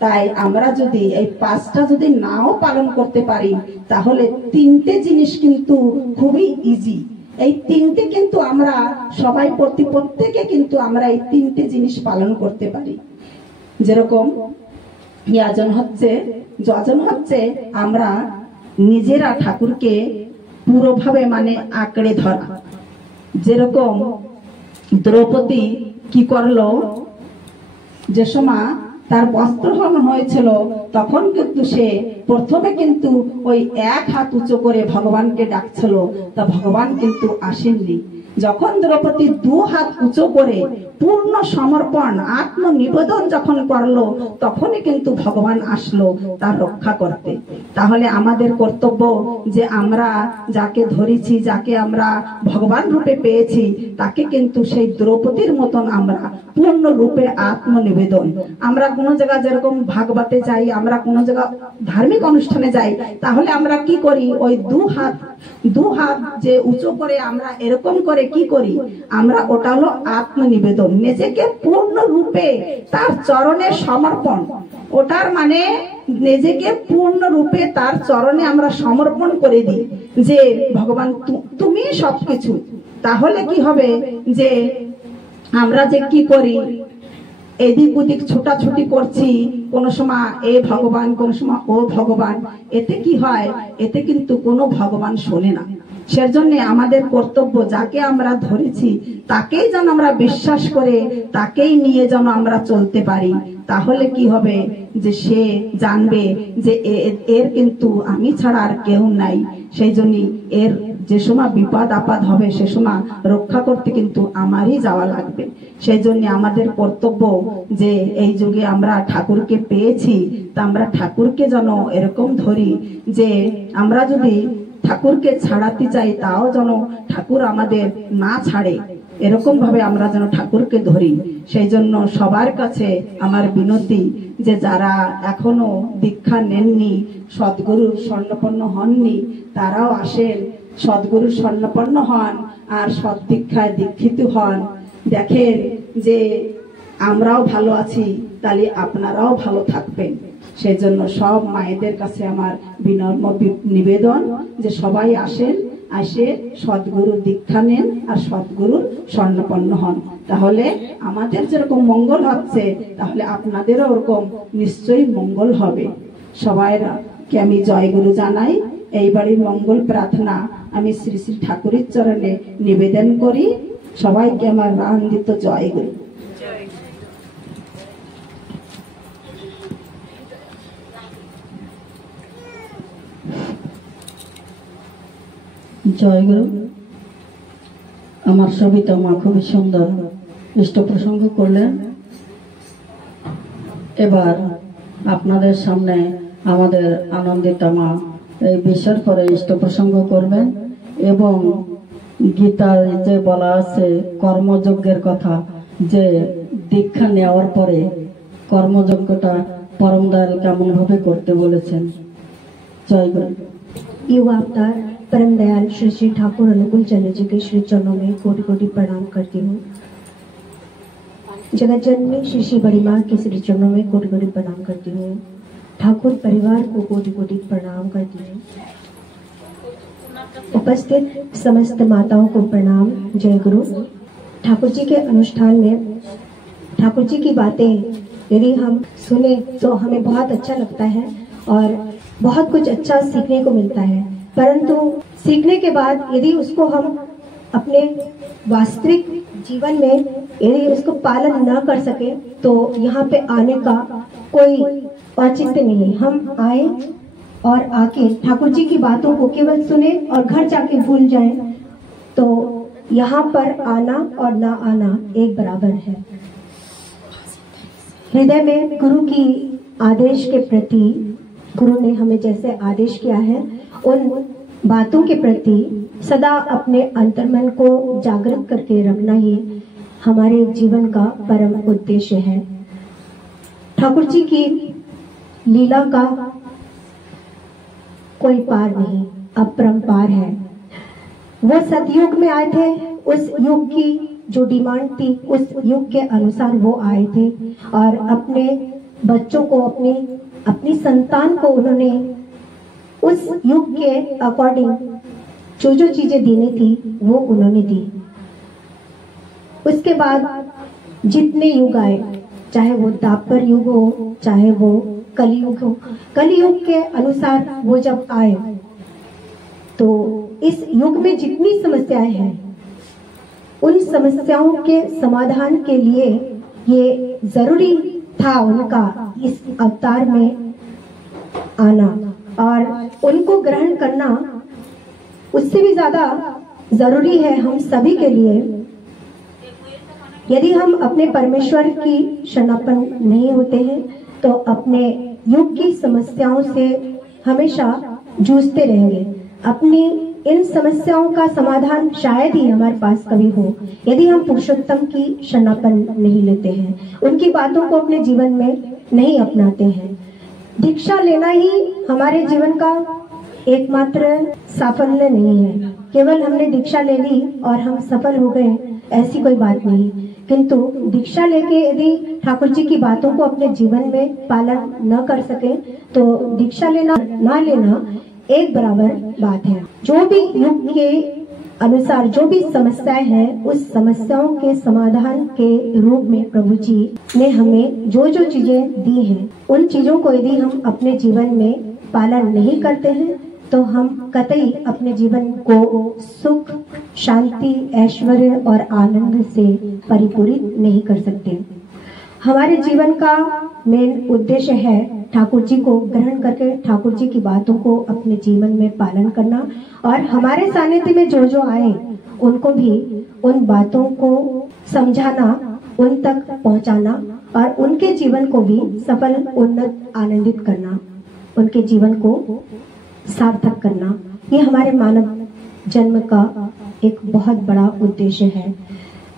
তাই আমরা যদি এই পাঁচটা যদি নাও পালন করতে পারি, তাহলে তিনটে জিনিস কিন্তু খুবই ইজি। এই তিনটে কিন্তু আমরা সবাই প্রত্যেকে কিন্তু আমরা এই তিনটে জিনিস পালন করতে পারি। যেরকম যজন হচ্ছে আমরা নিজেরা ঠাকুরকে পুরোভাবে মানে আঁকড়ে ধরা। যেরকম দ্রৌপদী কি করলো, যে সময় তার বস্ত্রহরণ হয়েছিল তখন কিন্তু সে প্রথমে কিন্তু ওই এক হাত উঁচু করে ভগবানকে ডাকছিল, তা ভগবান কিন্তু আসেননি। যখন দ্রৌপদী দু হাত উঁচু করে পূর্ণ সমর্পণ আত্মনিবেদন যখন করলো, তখনই কিন্তু ভগবান আসলো তার রক্ষা করতে। তাহলে আমাদের কর্তব্য যে আমরা যাকে ধরেছি, যাকে আমরা ভগবান রূপে পেয়েছি, তাকে কিন্তু সেই দ্রৌপদীর মতন আমরা পূর্ণ রূপে আত্মনিবেদন। আমরা কোনো জায়গা যেরকম ভাগবতে যাই, আমরা কোনো জায়গা ধার্মিক অনুষ্ঠানে যাই, তাহলে আমরা কি করি, ওই দু হাত যে উঁচু করে আমরা এরকম করে কি করি, আমরা ওটা হলো আত্মনিবেদন, নিজেকে পূর্ণ রূপে তার চরণে সমর্পণ। ওটার মানে নিজেকে পূর্ণ রূপে তার চরণে আমরা সমর্পণ করে দিই যে ভগবান তুমি সবকিছু। তাহলে কি হবে যে আমরা যে কি করি, এদিক ওদিক ছোটাছুটি করছি, কোন সময় এ ভগবান, কোন সময় ও ভগবান, এতে কি হয়, এতে কিন্তু কোনো ভগবান শোনে না। সেজন্য আমাদের কর্তব্য যাকে আমরা ধরেছি তাকেই যেন আমরা বিশ্বাস করে তাকেই নিয়ে যেন আমরা চলতে পারি। তাহলে কি হবে যে সে জানবে যে এর কিন্তু আমি ছাড়া আর কেউ নাই। সেই জন্য এর যে সময় বিপদ আপদ হবে সে সময় রক্ষা করতে কিন্তু আমারই যাওয়া লাগবে। সেই জন্য আমাদের কর্তব্য যে এই যুগে আমরা ঠাকুরকে পেয়েছি, তা আমরা ঠাকুরকে যেন এরকম ধরি যে আমরা যদি ঠাকুরকে ছাড়াতে চাই তাও যেন ঠাকুর আমাদের না ছাড়ে, এরকম ভাবে আমরা যেন ঠাকুরকে ধরি। সেই জন্য সবার কাছে আমার বিনতি যে যারা এখনো দীক্ষা নেননি, সদ্গুরুর স্বর্ণপন্ন হননি, তারাও আসেন, সদ্গুরুর স্বর্ণপন্ন হন আর সৎ দীক্ষায় দীক্ষিত হন। দেখেন যে আমরাও ভালো আছি, তাহলে আপনারাও ভালো থাকবেন। সেই জন্য সব মায়েদের কাছে আমার বিনম্র নিবেদন যে সবাই আসেন, আসে সদ্গুরুর দীক্ষা নেন আর সদ্গুরুর স্বর্ণপন্ন হন। তাহলে আমাদের যেরকম মঙ্গল হচ্ছে, তাহলে আপনাদেরও ওরকম নিশ্চয়ই মঙ্গল হবে। সবাইকে আমি জয়গুরু জানাই। এই বাড়ির মঙ্গল প্রার্থনা আমি শ্রী শ্রী ঠাকুরের চরণে নিবেদন করি। সবাইকে আমার আনন্দিত জয়গুরু। জয়গুরু। আমার সবিতা মা খুবই সুন্দর ইষ্ট প্রসঙ্গ করলেন। এবার আপনাদের সামনে আমাদের আনন্দিতা মা এই বিষয়ের পরে ইষ্ট প্রসঙ্গ করবেন এবং গীতার যে বলা আছে কর্মযজ্ঞের কথা, যে দীক্ষা নেওয়ার পরে কর্মযজ্ঞটা পরম দয়াল কেমন ভাবে করতে বলেছেন। জয়গুরু। युवा अवतार परम दयाल श्री श्री ठाकुर अनुकूल चंद्र जी के श्री चरणों में कोटि कोटि प्रणाम करती हूँ। जगत जननी श्री श्री बड़ी माँ के श्री चरणों में कोटि कोटि प्रणाम करती हूँ। ठाकुर परिवार को कोटि कोटि प्रणाम करती हूँ। उपस्थित समस्त माताओं को प्रणाम। जय गुरु। ठाकुर जी के अनुष्ठान में ठाकुर जी की बातें यदि हम सुने तो हमें बहुत अच्छा लगता है और बहुत कुछ अच्छा सीखने को मिलता है, परंतु सीखने के बाद यदि उसको हम अपने वास्तविक जीवन में यदि उसको पालन न कर सके तो यहाँ पे आने का कोई औचित्य नहीं। हम आए और आके ठाकुर जी की बातों को केवल सुने और घर जाके भूल जाएं तो यहाँ पर आना और ना आना एक बराबर है। हृदय में गुरु की आदेश के प्रति, गुरु ने हमें जैसे आदेश किया है, उन बातों के प्रति सदा अपने अंतर्मन को जागृत करके रखना ही हमारे जीवन का परम उद्देश्य है। ठाकुर जी की लीला का कोई पार नहीं, अपरंपार है। वो सतयुग में आए थे, उस युग की जो डिमांड थी उस युग के अनुसार वो आए थे और अपने बच्चों को, अपनी संतान को उन्होंने उस युग के अकॉर्डिंग जो जो चीजें देनी थी वो उन्होंने दी। उसके बाद जितने युग आए, चाहे वो द्वापर युग हो, चाहे वो कलियुग हो, कलियुग के अनुसार वो जब आए तो इस युग में जितनी समस्याएं हैं उन समस्याओं के समाधान के लिए ये जरूरी था उनका इस अवतार में आना और उनको ग्रहण करना उससे भी ज्यादा जरूरी है हम सभी के लिए। यदि हम अपने परमेश्वर की शरणापन्न नहीं होते हैं तो अपने युग की समस्याओं से हमेशा जूझते रहेंगे। अपनी इन समस्याओं का समाधान शायद ही हमारे पास कभी हो यदि हम पुरुषोत्तम की शरणापन्न नहीं लेते हैं, उनकी बातों को अपने जीवन में नहीं अपनाते हैं। दीक्षा लेना ही हमारे जीवन का एकमात्र साफल्य नहीं है। केवल हमने दीक्षा ले ली और हम सफल हो गए, ऐसी कोई बात नहीं। किंतु दीक्षा लेके यदि ठाकुर जी की बातों को अपने जीवन में पालन न कर सके तो दीक्षा लेना ना लेना एक बराबर बात है। जो भी युग के अनुसार जो भी समस्याएं हैं उस समस्याओं के समाधान के रूप में प्रभु जी ने हमें जो जो चीजें दी हैं उन चीजों को यदि हम अपने जीवन में पालन नहीं करते हैं तो हम कतई अपने जीवन को सुख, शांति, ऐश्वर्य और आनंद से परिपूरित नहीं कर सकते। हमारे जीवन का मेन उद्देश्य है ठाकुर जी को ग्रहण करके ठाकुर जी की बातों को अपने जीवन में पालन करना और हमारे सानिध्य में जो आए उनको भी उन बातों को समझाना, उन तक पहुंचाना और उनके जीवन को भी सफल, उन्नत, आनंदित करना, उनके जीवन को सार्थक करना। ये हमारे मानव जन्म का एक बहुत बड़ा उद्देश्य है।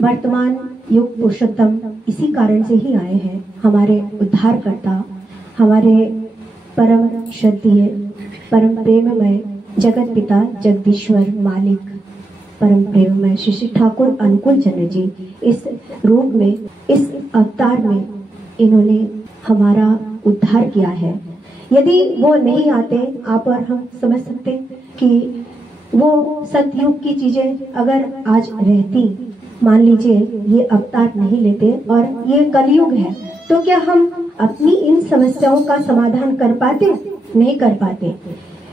वर्तमान युग पुरुषोत्तम इसी कारण से ही आए हैं, हमारे उद्धारकर्ता, हमारे परम श्रद्धेय, परम प्रेममय जगत पिता, जगदीश्वर, मालिक, परम प्रेममय श्री श्री ठाकुर अनुकूल चंद्र जी इस रूप में, इस अवतार में इन्होंने हमारा उद्धार किया है। यदि वो नहीं आते, आप और हम समझ सकते कि वो सतयुग की चीजें अगर आज रहती, मान लीजिए ये अवतार नहीं लेते और ये कलयुग है, तो क्या हम अपनी इन समस्याओं का समाधान कर पाते? नहीं कर पाते।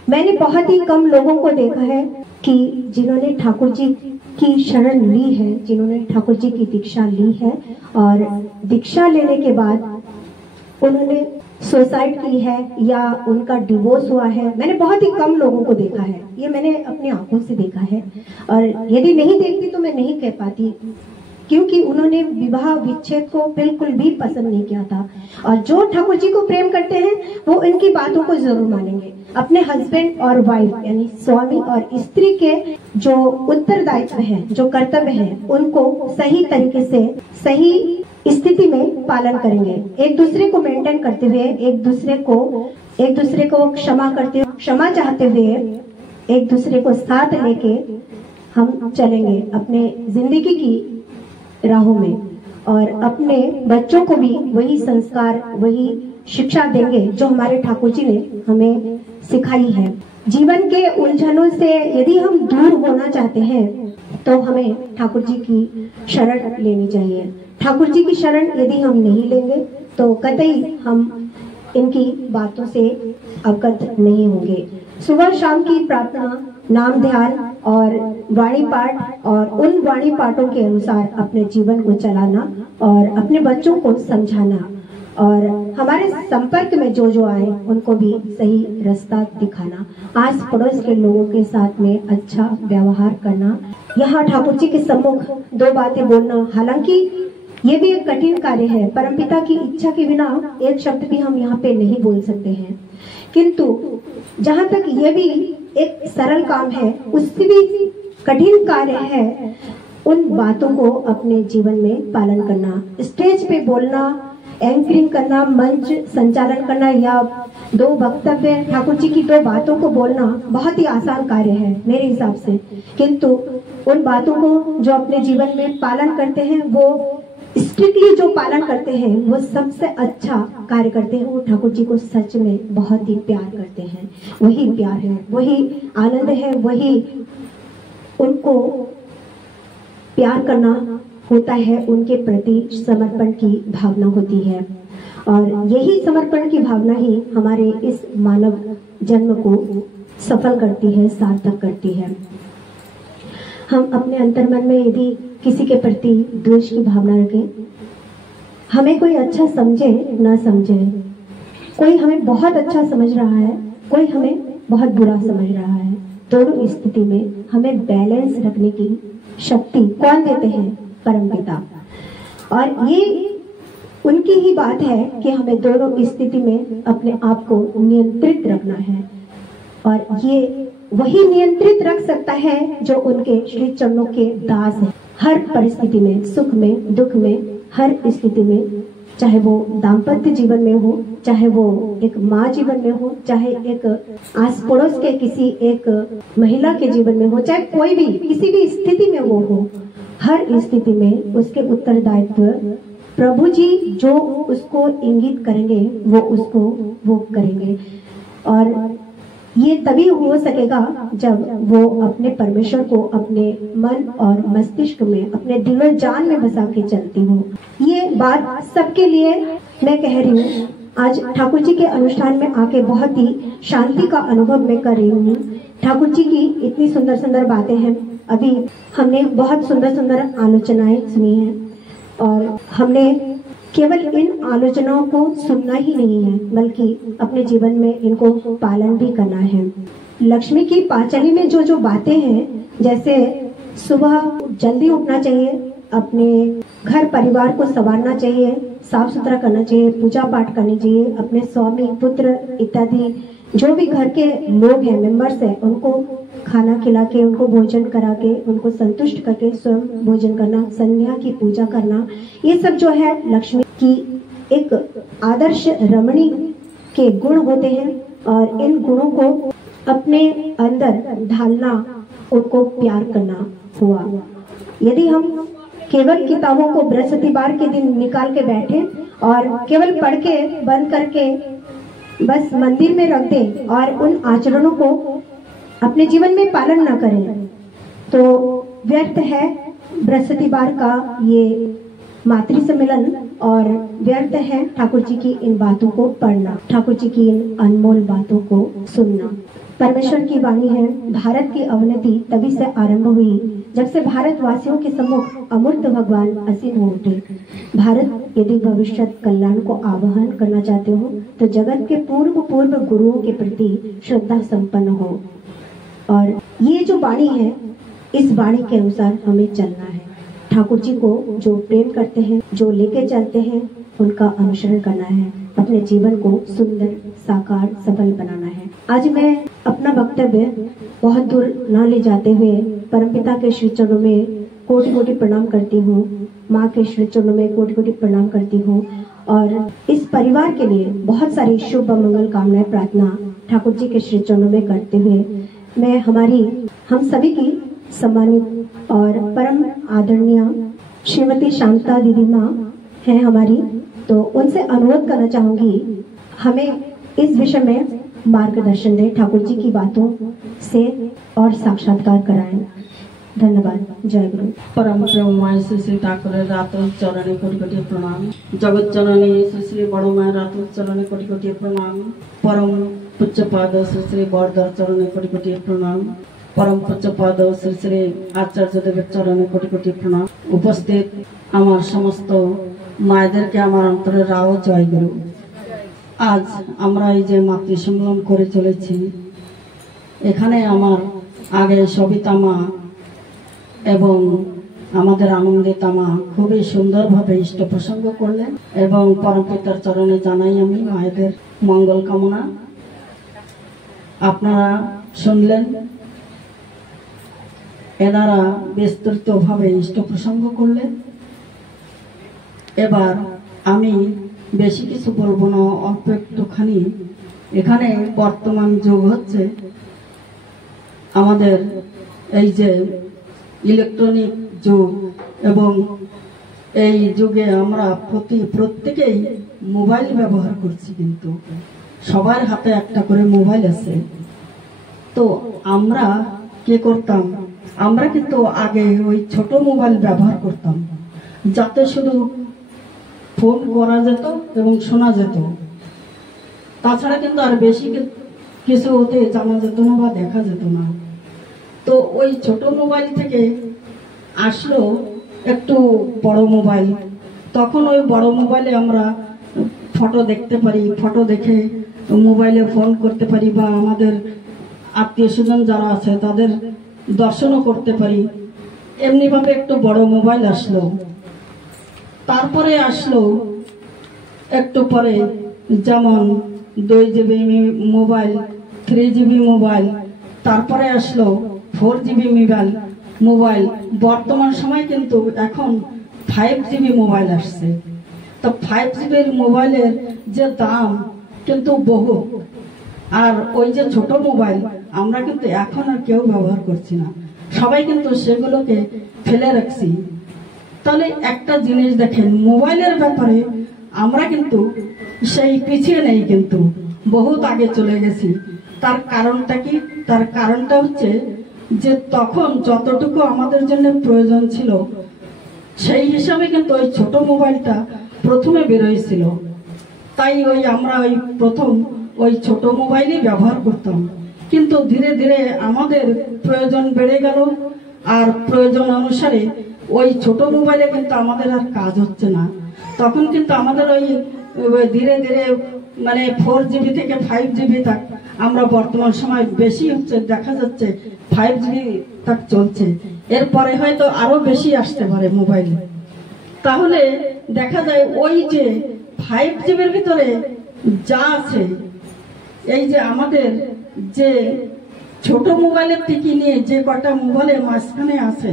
मैंने बहुत ही कम लोगों को देखा है कि जिन्होंने ठाकुर जी की शरण ली है, जिन्होंने ठाकुर जी की दीक्षा ली है और दीक्षा लेने के बाद उन्होंने सुसाइड की है या उनका डिवोर्स हुआ है। मैंने बहुत ही कम लोगों को देखा है, ये मैंने अपनी आंखों से देखा है और यदि नहीं देखती तो मैं नहीं कह पाती, क्योंकि उन्होंने विवाह विच्छेद को बिल्कुल भी पसंद नहीं किया था। और जो ठाकुर जी को प्रेम करते हैं वो इनकी बातों को जरूर मानेंगे। अपने हस्बैंड और वाइफ यानी स्वामी और स्त्री के जो उत्तरदायित्व है, जो कर्तव्य है, उनको सही तरीके से, सही स्थिति में पालन करेंगे। एक दूसरे को मेंटेन करते हुए, एक दूसरे को क्षमा करते हुए, क्षमा चाहते हुए, एक दूसरे को साथ लेके हम चलेंगे अपने जिंदगी की राहों में और अपने बच्चों को भी वही संस्कार, वही शिक्षा देंगे जो हमारे ठाकुर जी ने हमें सिखाई है। जीवन के उलझनों से यदि हम दूर होना चाहते हैं तो हमें ठाकुर जी की शरण लेनी चाहिए। ठाकुर जी की शरण यदि हम नहीं लेंगे तो कतई हम इनकी बातों से अवगत नहीं होंगे। सुबह शाम की प्रार्थना, नाम ध्यान और वाणी पाठ और उन वाणी पाठों के अनुसार अपने जीवन को चलाना और अपने बच्चों को समझाना और हमारे संपर्क में जो आए उनको भी सही रास्ता दिखाना, आस पड़ोस के लोगों के साथ में अच्छा व्यवहार करना, यहाँ ठाकुर जी के सम्मुख दो बातें बोलना। हालांकि ये भी एक कठिन कार्य है, परमपिता की इच्छा के बिना एक शब्द भी हम यहाँ पे नहीं बोल सकते हैं, किंतु जहाँ तक ये भी एक सरल काम है, उससे भी कठिन कार्य है उन बातों को अपने जीवन में पालन करना। स्टेज पे बोलना, एंकरिंग करना, मंच संचालन करना या दो वक्तव्य, ठाकुर जी की दो बातों को बोलना बहुत ही आसान कार्य है मेरे हिसाब से, किंतु उन बातों को जो अपने जीवन में पालन करते हैं, वो स्ट्रिक्टली जो पालन करते हैं, वो सबसे अच्छा कार्य करते हैं। वो ठाकुर जी को सच में बहुत ही प्यार करते हैं। वही प्यार है, वही आनंद है, वही उनको प्यार करना होता है, उनके प्रति समर्पण की भावना होती है और यही समर्पण की भावना ही हमारे इस मानव जन्म को सफल करती है, सार्थक करती है। हम अपने अंतर्मन में यदि किसी के प्रति द्वेष की भावना रखें, हमें कोई अच्छा समझे ना समझे, कोई हमें बहुत अच्छा समझ रहा है, कोई हमें बहुत बुरा समझ रहा है, दोनों स्थिति में हमें बैलेंस रखने की शक्ति कौन देते हैं? परमपिता। और ये उनकी ही बात है कि हमें दोनों स्थिति में अपने आप को नियंत्रित रखना है और ये वही नियंत्रित रख सकता है जो उनके श्री चरणों के दास हैं। हर परिस्थिति में, सुख में, दुख में, हर स्थिति में, चाहे वो दाम्पत्य जीवन में हो, चाहे वो एक माँ जीवन में हो, चाहे एक आस पड़ोस के किसी एक महिला के जीवन में हो, चाहे कोई भी किसी भी स्थिति में वो हो, हर स्थिति में उसके उत्तरदायित्व प्रभु जी जो उसको इंगित करेंगे वो करेंगे। और ये तभी हो सकेगा जब वो अपने परमेश्वर को अपने मन और मस्तिष्क में, अपने दिलो जान में बसा के चलती हो। ये बात सबके लिए मैं कह रही हूँ। आज ठाकुर जी के अनुष्ठान में आके बहुत ही शांति का अनुभव मैं कर रही हूँ। ठाकुर जी की इतनी सुंदर सुंदर बातें हैं। अभी हमने बहुत सुंदर सुंदर आलोचनाएं सुनी हैं और हमने केवल इन आलोचनाओं को सुनना ही नहीं है, बल्कि अपने जीवन में इनको पालन भी करना है। लक्ष्मी की पांचली में जो जो बातें हैं, जैसे सुबह जल्दी उठना चाहिए, अपने घर परिवार को संवारना चाहिए, साफ सुथरा करना चाहिए, पूजा पाठ करनी चाहिए, अपने स्वामी पुत्र इत्यादि जो भी घर के लोग हैं, मेंबर्स हैं, उनको खाना खिला के, उनको भोजन करा के, उनको संतुष्ट करके स्वयं भोजन करना, संध्या की पूजा करना, ये सब जो है लक्ष्मी की एक आदर्श रमणी के गुण होते हैं। और इन गुणों को अपने अंदर ढालना, उनको प्यार करना हुआ। यदि हम केवल किताबों को बृहस्पतिवार के दिन निकाल के बैठे और केवल पढ़ के बंद करके बस मंदिर में रख दें और उन आचरणों को अपने जीवन में पालन न करें, तो व्यर्थ है बृहस्पतिवार का ये मातृ सम्मेलन, और व्यर्थ है ठाकुर जी की इन बातों को पढ़ना, ठाकुर जी की इन अनमोल बातों को सुनना। परमेश्वर की वाणी है, भारत की अवनति तभी से आरंभ हुई जब से भारतवासियों के सम्मुख अमूर्त भगवान असीम हो उठे। भारत यदि भविष्य कल्याण को आवाहन करना चाहते हो तो जगत के पूर्व गुरुओं के प्रति श्रद्धा संपन्न हो, और ये जो वाणी है, इस वाणी के अनुसार हमें चलना है। ठाकुर जी को जो प्रेम करते हैं, जो लेके चलते हैं, उनका अनुसरण करना है, अपने जीवन को सुंदर साकार सफल बनाना है। आज मैं अपना वक्तव्य बहुत दूर न ले जाते हुए परमपिता के श्री चरणों में कोटि कोटि प्रणाम करती हूँ, माँ के श्री चरणों में कोटि कोटि प्रणाम करती हूँ, और इस परिवार के लिए बहुत सारी शुभ मंगल कामनाएं प्रार्थना ठाकुर जी के श्री चरणों में करते हुए मैं हम सभी की सम्मानित और परम आदरणीय श्रीमती शांता दीदी माँ हैं हमारी, तो उनसे अनुरोध करना चाहूंगी हमें इस विषय में मार्गदर्शन दें, ठाकुर जी की बातों से और साक्षात्कार कराएं। धन्यवाद। जय गुरु। परम प्रेममय श्री ठाकुर रातो चरणे कोटि कोटि प्रणाम। जगत जननी श्री बड़ो माय रातो चरणे कोटि कोटि प्रणाम। परम पूज्यपाद श्री बड़दर चरणे कोटि कोटि प्रणाम। परम पूज्यपाद श्री आचार्य देवेर चरणे कोटि कोटि प्रणाम। उपस्थित आमार समस्त मायेदेरके आमार अंतरेर राव जय गुरु। आज আমরা এই যে মাতৃ সম্মেলন করে চলেছি, এখানে আমার আগে সবিতা মা এবং আমাদের আনন্দিতা মা খুবই সুন্দরভাবে ইষ্ট প্রসঙ্গ করলেন এবং পরমপিতার চরণে জানাই আমি মায়েদের মঙ্গল কামনা। আপনারা শুনলেন, এনারা বিস্তৃতভাবে ইষ্ট প্রসঙ্গ করলেন। এবার আমি বেশি কিছু বলবো না, অল্প একটুখানি। এখানে বর্তমান যুগ হচ্ছে আমাদের এই যে ইলেকট্রনিক যুগ, এবং এই যুগে আমরা প্রত্যেকেই মোবাইল ব্যবহার করছি, কিন্তু সবার হাতে একটা করে মোবাইল আছে। তো আমরা কি করতাম, আমরা কিন্তু আগে ওই ছোট মোবাইল ব্যবহার করতাম, যাতে শুধু ফোন করা যেত এবং শোনা যেত, তাছাড়া কিন্তু আর বেশি কিছু ওতে জানা যেত না বা দেখা যেত না। তো ওই ছোট মোবাইল থেকে আসলো একটু বড় মোবাইল। তখন ওই বড় মোবাইলে আমরা ফটো দেখতে পারি, ফটো দেখে মোবাইলে ফোন করতে পারি, বা আমাদের আত্মীয় স্বজন যারা আছে তাদের দর্শনও করতে পারি। এমনিভাবে একটু বড় মোবাইল আসলো। তারপরে আসলো একটু পরে যেমন 2 GB মোবাইল, 3 GB মোবাইল, তারপরে আসলো 4 GB মোবাইল। বর্তমান সময় কিন্তু এখন 5 GB মোবাইল আসছে। তো 5 GB মোবাইলের যে দাম কিন্তু বহু, আর ওই যে ছোট মোবাইল আমরা কিন্তু এখন আর কেউ ব্যবহার করছি না, সবাই কিন্তু সেগুলোকে ফেলে রাখছি। তাহলে একটা জিনিস দেখেন, মোবাইলের ব্যাপারে আমরা কিন্তু সেই পিছিয়ে নেই, কিন্তু বহুত আগে চলে গেছি। তার কারণটা কি? তার কারণটা হচ্ছে যে তখন যতটুকু আমাদের জন্য প্রয়োজন ছিল সেই হিসাবে কিন্তু ওই ছোট মোবাইলটা প্রথমে বেরোয়ছিল। তাই আমরা প্রথম ওই ছোট মোবাইলই ব্যবহার করতাম, কিন্তু ধীরে ধীরে আমাদের প্রয়োজন বেড়ে গেল, আর প্রয়োজন অনুসারে ওই ছোট মোবাইলে কিন্তু আমাদের আর কাজ হচ্ছে না। তখন কিন্তু আমাদের ওই ধীরে ধীরে মানে 4GB থেকে 5GB তক আমরা বর্তমান সময় বেশি হচ্ছে, দেখা যাচ্ছে 5GB তক চলছে। এরপরে হয়তো আরো বেশি আসতে পারে মোবাইলে। তাহলে দেখা যায় ওই যে 5GBর ভিতরে যা আছে, এই যে আমাদের যে ছোট মোবাইলের থেকে নিয়ে যে কটা মোবাইলের মাঝখানে আছে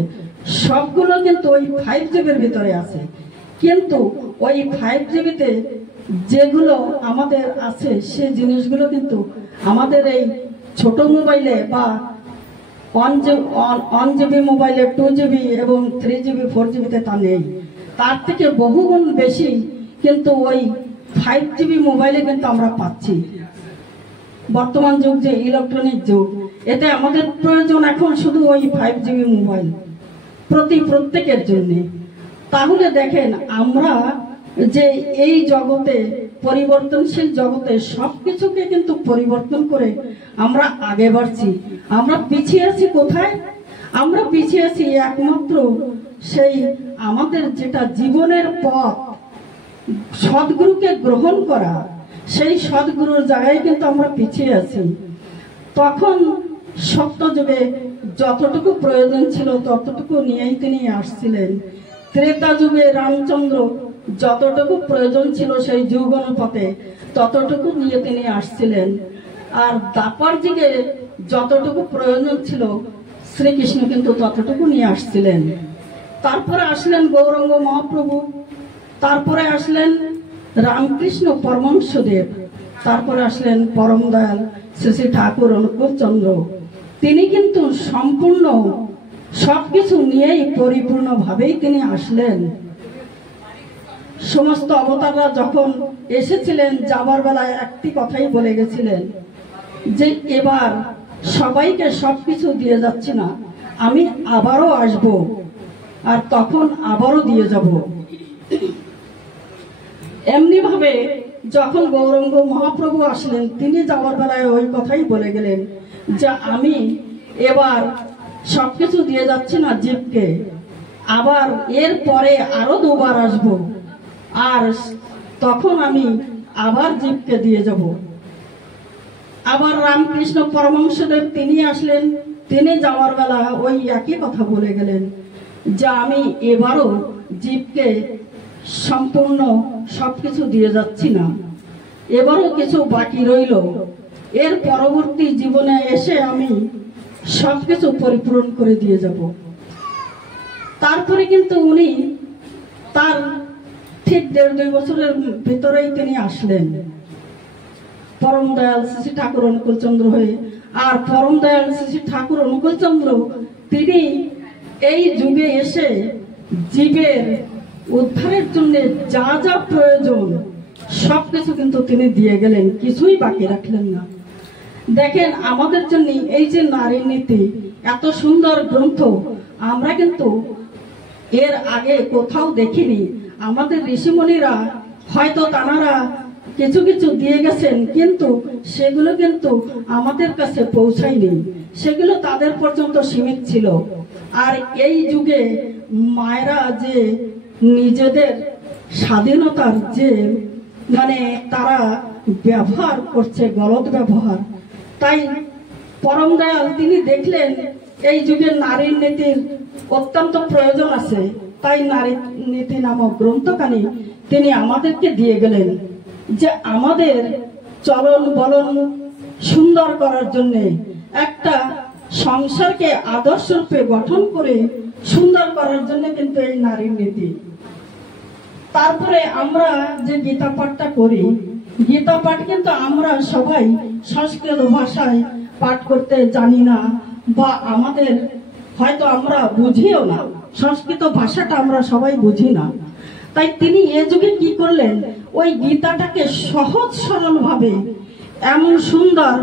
সবগুলো কিন্তু ওই 5GBর ভিতরে আছে। কিন্তু ওই 5GBতে যেগুলো আমাদের আছে সে জিনিসগুলো কিন্তু আমাদের এই ছোট মোবাইলে বা 1GB মোবাইলে 2GB এবং 3GB 4GBতে তা নেই। তার থেকে বহুগুণ বেশি কিন্তু ওই 5GB মোবাইলে কিন্তু আমরা পাচ্ছি। বর্তমান যুগ যে ইলেকট্রনিক যুগ, এতে আমাদের প্রয়োজন এখন শুধু ওই 5GB মোবাইল প্রত্যেকের জন্য। তাহলে দেখেন আমরা যে এই জগতে পরিবর্তনশীল জগতে সবকিছুকে কিন্তু পরিবর্তন করে আমরা আগে বাড়ছি। আমরা পিছিয়ে আছি কোথায়? আমরা পিছিয়ে আছি একমাত্র সেই আমাদের যেটা জীবনের পথ, সদ্গুরুকে গ্রহণ করা, সেই সদ্গুরুর জায়গায় কিন্তু আমরা পিছিয়ে আছি। তখন সত্য যুগে যতটুকু প্রয়োজন ছিল ততটুকু নিয়েই তিনি আসছিলেন। ত্রেতা যুগে রামচন্দ্র যতটুকু প্রয়োজন ছিল সেই যুগ অনুপাতে ততটুকু নিয়ে তিনি আসছিলেন। আর দ্বাপর যুগে যতটুকু প্রয়োজন ছিল শ্রীকৃষ্ণ কিন্তু ততটুকু নিয়ে আসছিলেন। তারপরে আসলেন গৌরাঙ্গ মহাপ্রভু, তারপরে আসলেন রামকৃষ্ণ পরমহংসদেব, তারপরে আসলেন পরম দয়াল শ্রী শ্রী ঠাকুর অনুকূল চন্দ্র। তিনি কিন্তু সম্পূর্ণ সবকিছু নিয়েই পরিপূর্ণ ভাবেই তিনি আসলেন। সমস্ত অবতাররা যখন এসেছিলেন যাবার বেলায় একটি কথাই বলে গেছিলেন যে এবার সবাইকে সবকিছু দিয়ে যাচ্ছি না, আমি আবারও আসব আর তখন আবারও দিয়ে যাব। এমনি ভাবে যখন গৌরাঙ্গ মহাপ্রভু আসলেন তিনি যাওয়ার বেলায় ওই কথাই বলে গেলেন যে আমি এবার সবকিছু দিয়ে যাচ্ছি না জীবকে, আবার এর পরে আরো দুবার আসব আর তখন আমি আবার জীবকে দিয়ে যাব। আবার রামকৃষ্ণ পরমহংসদেব তিনি আসলেন, তিনি যাওয়ার বেলা ওই একই কথা বলে গেলেন যে আমি এবারও জীবকে সম্পূর্ণ সবকিছু দিয়ে যাচ্ছি না, এবারও কিছু বাকি রইল, এর পরবর্তী জীবনে এসে আমি সবকিছু পরিপূরণ করে দিয়ে যাব। তারপরে কিন্তু উনি তার ঠিক 1.5-2 বছরের ভিতরেই তিনি আসলেন পরম দয়াল শ্রী ঠাকুর অনুকূল চন্দ্র হয়ে। আর পরম দয়াল শ্রী ঠাকুর অনুকূল চন্দ্র তিনি এই যুগে এসে জীবের উদ্ধারের জন্য যা যা প্রয়োজন সবকিছু কিন্তু তিনি দিয়ে গেলেন, কিছুই বাকি রাখলেন না। দেখেন আমাদের জন্য এই যে নারীর নীতি এত সুন্দর গ্রন্থ আমরা কিন্তু এর আগে কোথাও দেখিনি। আমাদের ঋষিমণিরা হয়তো তারা কিছু কিছু দিয়ে গেছেন কিন্তু সেগুলো কিন্তু আমাদের কাছে পৌঁছায়নি, সেগুলো তাদের পর্যন্ত সীমিত ছিল। আর এই যুগে মায়েরা যে নিজেদের স্বাধীনতার যে মানে তারা ব্যবহার করছে গলত ব্যবহার, তাই পরম দয়াল তিনি দেখলেন এই যুগের নারীর নীতির অত্যন্ত প্রয়োজন আছে, তাই নারী নীতি নামক গ্রন্থখানি তিনি আমাদেরকে দিয়ে গেলেন যে আমাদের চলন বলন সুন্দর করার জন্য একটা সংসারকে আদর্শ রূপে গঠন করে সুন্দর করার জন্য কিন্তু এই নারীর নীতি। তারপরে আমরা যে গীতা পাঠটা করি, গীতা পাঠ কিন্তু আমরা সবাই সংস্কৃত ভাষায় পাঠ করতে জানি না বা আমাদের হয়তো আমরা বুঝিও না, সংস্কৃত ভাষাটা আমরা সবাই বুঝি না। তাই তিনি এ যুগে কি করলেন, ওই গীতাটাকে সহজ সরল ভাবে এমন সুন্দর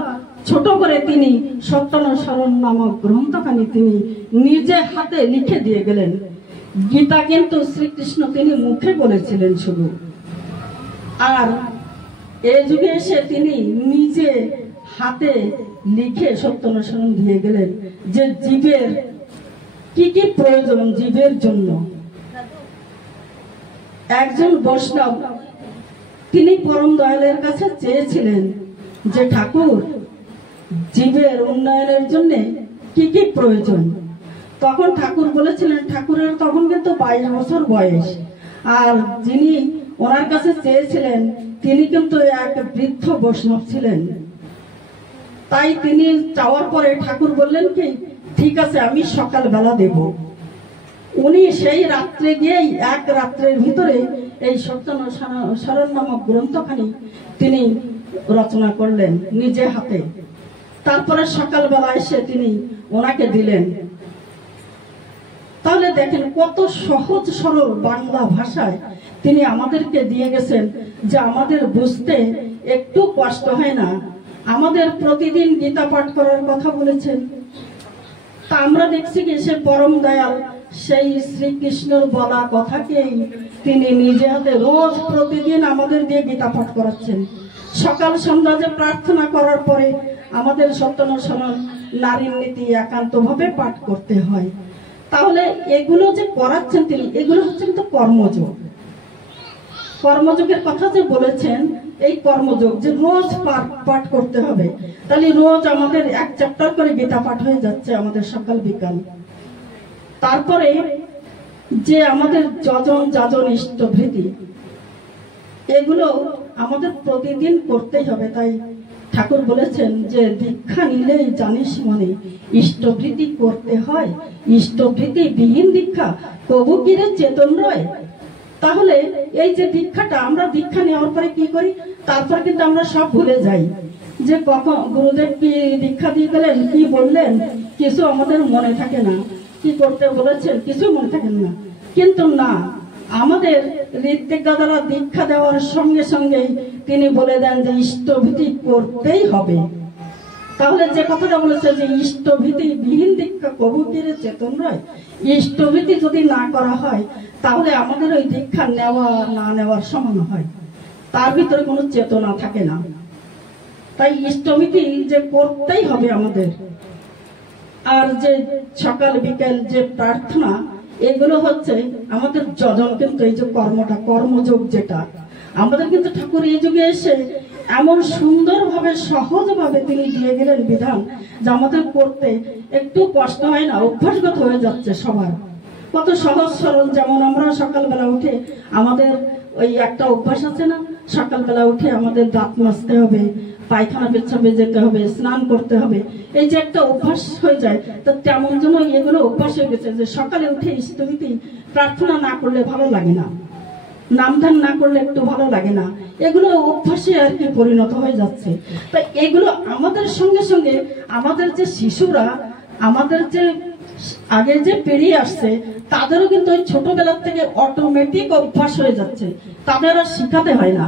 ছোট করে তিনি সত্যানুসরণ নামক গ্রন্থখানি তিনি নিজে হাতে লিখে দিয়ে গেলেন। গীতা কিন্তু শ্রীকৃষ্ণ তিনি মুখে বলেছিলেন শুধু, আর এই যুগে এসে তিনি নিজে হাতে লিখে সত্যানুসরণ দিয়ে গেলেন যে জীবের কি কি প্রয়োজন জীবের জন্য। একজন বৈষ্ণব তিনি পরম দয়ালের কাছে চেয়েছিলেন যে ঠাকুর, জীবের উন্নয়নের জন্য কি কি প্রয়োজন। তখন ঠাকুর বলেছিলেন, ঠাকুরের তখন কিন্তু 22 বছর বয়স, আর যিনি ওনার কাছে চেয়েছিলেন তিনি কিন্তু এক বৃদ্ধ বৈষ্ণব ছিলেন। তাই তিনি চাওয়ার পরে ঠাকুর বললেন কি, ঠিক আছে আমি সকালবেলা দেব। উনি সেই রাত্রে গিয়েই এক রাত্রের ভিতরে এই সত্যানুসরণ নামক গ্রন্থখানি তিনি রচনা করলেন নিজে হাতে। তারপরে সকালবেলা এসে তিনি ওনাকে দিলেন। তাহলে দেখেন কত সহজ সরল বাংলা ভাষায় তিনি আমাদেরকে দিয়ে গেছেন, যে আমাদের বুঝতে একটু কষ্ট হয় না। আমাদের প্রতিদিন গীতা পাঠ করার কথা বলেছেন। তা আমরা দেখছি কি সে পরম দয়াল সেই শ্রীকৃষ্ণের বলা কথাকেই তিনি নিজে হাতে রোজ প্রতিদিন আমাদের দিয়ে গীতা পাঠ করাচ্ছেন। সকাল সন্ধ্যা যে প্রার্থনা করার পরে আমাদের সত্যানুসরণ নারীর নীতি একান্তভাবে পাঠ করতে হয়। তাহলে এগুলো যে করাচ্ছেন তিনি, এগুলো হচ্ছে কিন্তু কর্মযোগ। কর্মযোগের কথা যে বলেছেন, এই কর্মযোগ যে রোজ পাঠ করতে হবে। তাহলে রোজ আমাদের 1 চ্যাপ্টার করে গীতা পাঠ হয়ে যাচ্ছে আমাদের সকাল বিকাল। তারপরে যে আমাদের যজন যাজন ইষ্টভৃতি, এগুলো আমাদের প্রতিদিন করতেই হবে। তাই ঠাকুর বলেছেন যে দীক্ষা নিলেই জানিস মনে ইষ্টভৃতি করতে হয়, ইষ্টভৃতি বিহীন দীক্ষা কবু কিরে চেতন রয়। তাহলে এই যে দীক্ষাটা, আমরা দীক্ষা নেওয়ার পরে কি করি, তারপর কিন্তু আমরা সব ভুলে যাই যে কখন গুরুদেব কি দীক্ষা দিয়ে গেলেন, কি বললেন, কিছু আমাদের মনে থাকে না, কি করতে বলেছেন কিছু মনে থাকে না। কিন্তু না, আমাদের ঋত্বিক দাদারা দীক্ষা দেওয়ার সঙ্গে সঙ্গেই তিনি বলে দেন যে ইষ্টভীতি করতেই হবে। তাহলে যে কথাটা বলেছে যে ইষ্টভীতি বিহীন দীক্ষা কবু কিরে চেতন রয়, ইষ্টভীতি যদি না করা হয় তাহলে আমাদের ওই দীক্ষা নেওয়া না নেওয়ার সমান হয়, তার ভিতরে কোনো চেতনা থাকে না। তাই ইষ্টভীতি যে করতেই হবে আমাদের। আর যে সকাল বিকেল যে প্রার্থনা, এগুলো হচ্ছে আমাদের যজন। কিন্তু এই যে কর্মটা, কর্মযোগ যেটা আমাদের কিন্তু ঠাকুর এই যুগে এসে এমন সুন্দরভাবে সহজভাবে তিনি দিয়ে গেলেন বিধান, যে আমাদের করতে একটু কষ্ট হয় না, অভ্যাসগত হয়ে যাচ্ছে সবার। কত সহজ সরল। যেমন আমরা সকালবেলা উঠে আমাদের ওই একটা অভ্যাস আছে না, সকালবেলা উঠে আমাদের দাঁত মাজতে হবে, পায়খানা পেচ্ছাপে যেতে হবে, স্নান করতে হবে, এই যে একটা অভ্যাস হয়ে যায়। তো তেমন যেন এগুলো অভ্যাস হয়ে গেছে যে সকালে উঠে ইষ্টভীতি প্রার্থনা না করলে ভালো লাগে না, নামধান না করলে একটু ভালো লাগে না, এগুলো অভ্যাসে আর কি পরিণত হয়ে যাচ্ছে। তাই এগুলো আমাদের সঙ্গে সঙ্গে আমাদের যে শিশুরা, আমাদের যে আগে যে পেরিয়ে আসছে, তাদেরও কিন্তু ওই ছোটবেলার থেকে অটোমেটিক অভ্যাস হয়ে যাচ্ছে, তাদের আর শিখাতে হয় না।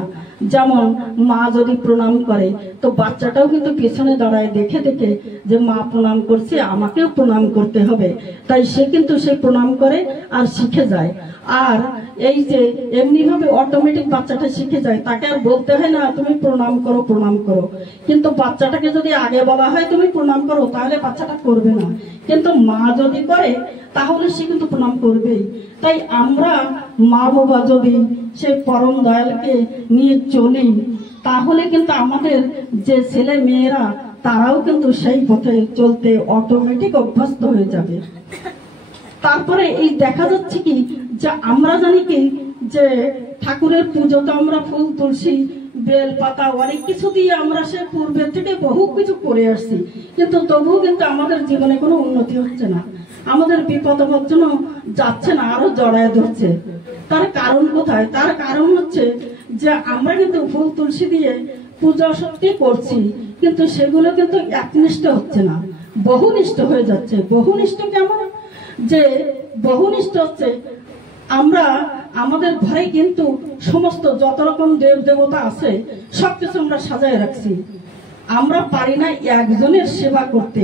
যেমন মা যদি প্রণাম করে, তো বাচ্চাটাও কিন্তু পেছনে দাঁড়ায় দেখে দেখে যে মা প্রণাম করছে, আমাকেও প্রণাম করতে হবে, তাই সে কিন্তু সে প্রণাম করে আর শিখে যায়। আর এই যে এমনি ভাবে অটোমেটিক বাচ্চাটা শিখে যায়, তাকে আর বলতে হয় না তুমি প্রণাম করো প্রণাম করো। কিন্তু বাচ্চাটাকে যদি আগে বলা হয় তুমি প্রণাম করো, তাহলে বাচ্চাটা করবে না। কিন্তু মা যদি করে তাহলে সে কিন্তু প্রণাম করবেই। তাই আমরা মা বাবা যদি সেই পরম দয়ালকে নিয়ে চলি, তাহলে কিন্তু আমাদের যে ছেলে মেয়েরা তারাও কিন্তু সেই পথে চলতে অটোমেটিক অভ্যস্ত হয়ে যাবে। তারপরে এই দেখা যাচ্ছে কি যে আমরা জানি কি যে ঠাকুরের পুজোতে আমরা ফুল তুলসী বেল পাতা অনেক কিছু দিয়ে আমরা সে পূর্বের থেকে বহু কিছু করে আসছি, কিন্তু তবুও কিন্তু আমাদের জীবনে কোনো উন্নতি হচ্ছে না, আমাদের বিপদ আপদ জন্য যাচ্ছে না, আরো জড়ায় ধরছে। তার কারণ কোথায়? তার কারণ হচ্ছে যে আমরা কিন্তু ফুল তুলসী দিয়ে পূজা সত্যি করছি, কিন্তু সেগুলো কিন্তু একনিষ্ঠ হচ্ছে না, বহুনিষ্ঠ হয়ে যাচ্ছে। বহুনিষ্ঠ কেমন? যে বহুনিষ্ঠ হচ্ছে আমরা আমাদের ঘরে কিন্তু সমস্ত যত রকম দেব দেবতা আছে সবকিছু আমরা সাজায় রাখছি, আমরা পারি না একজনের সেবা করতে,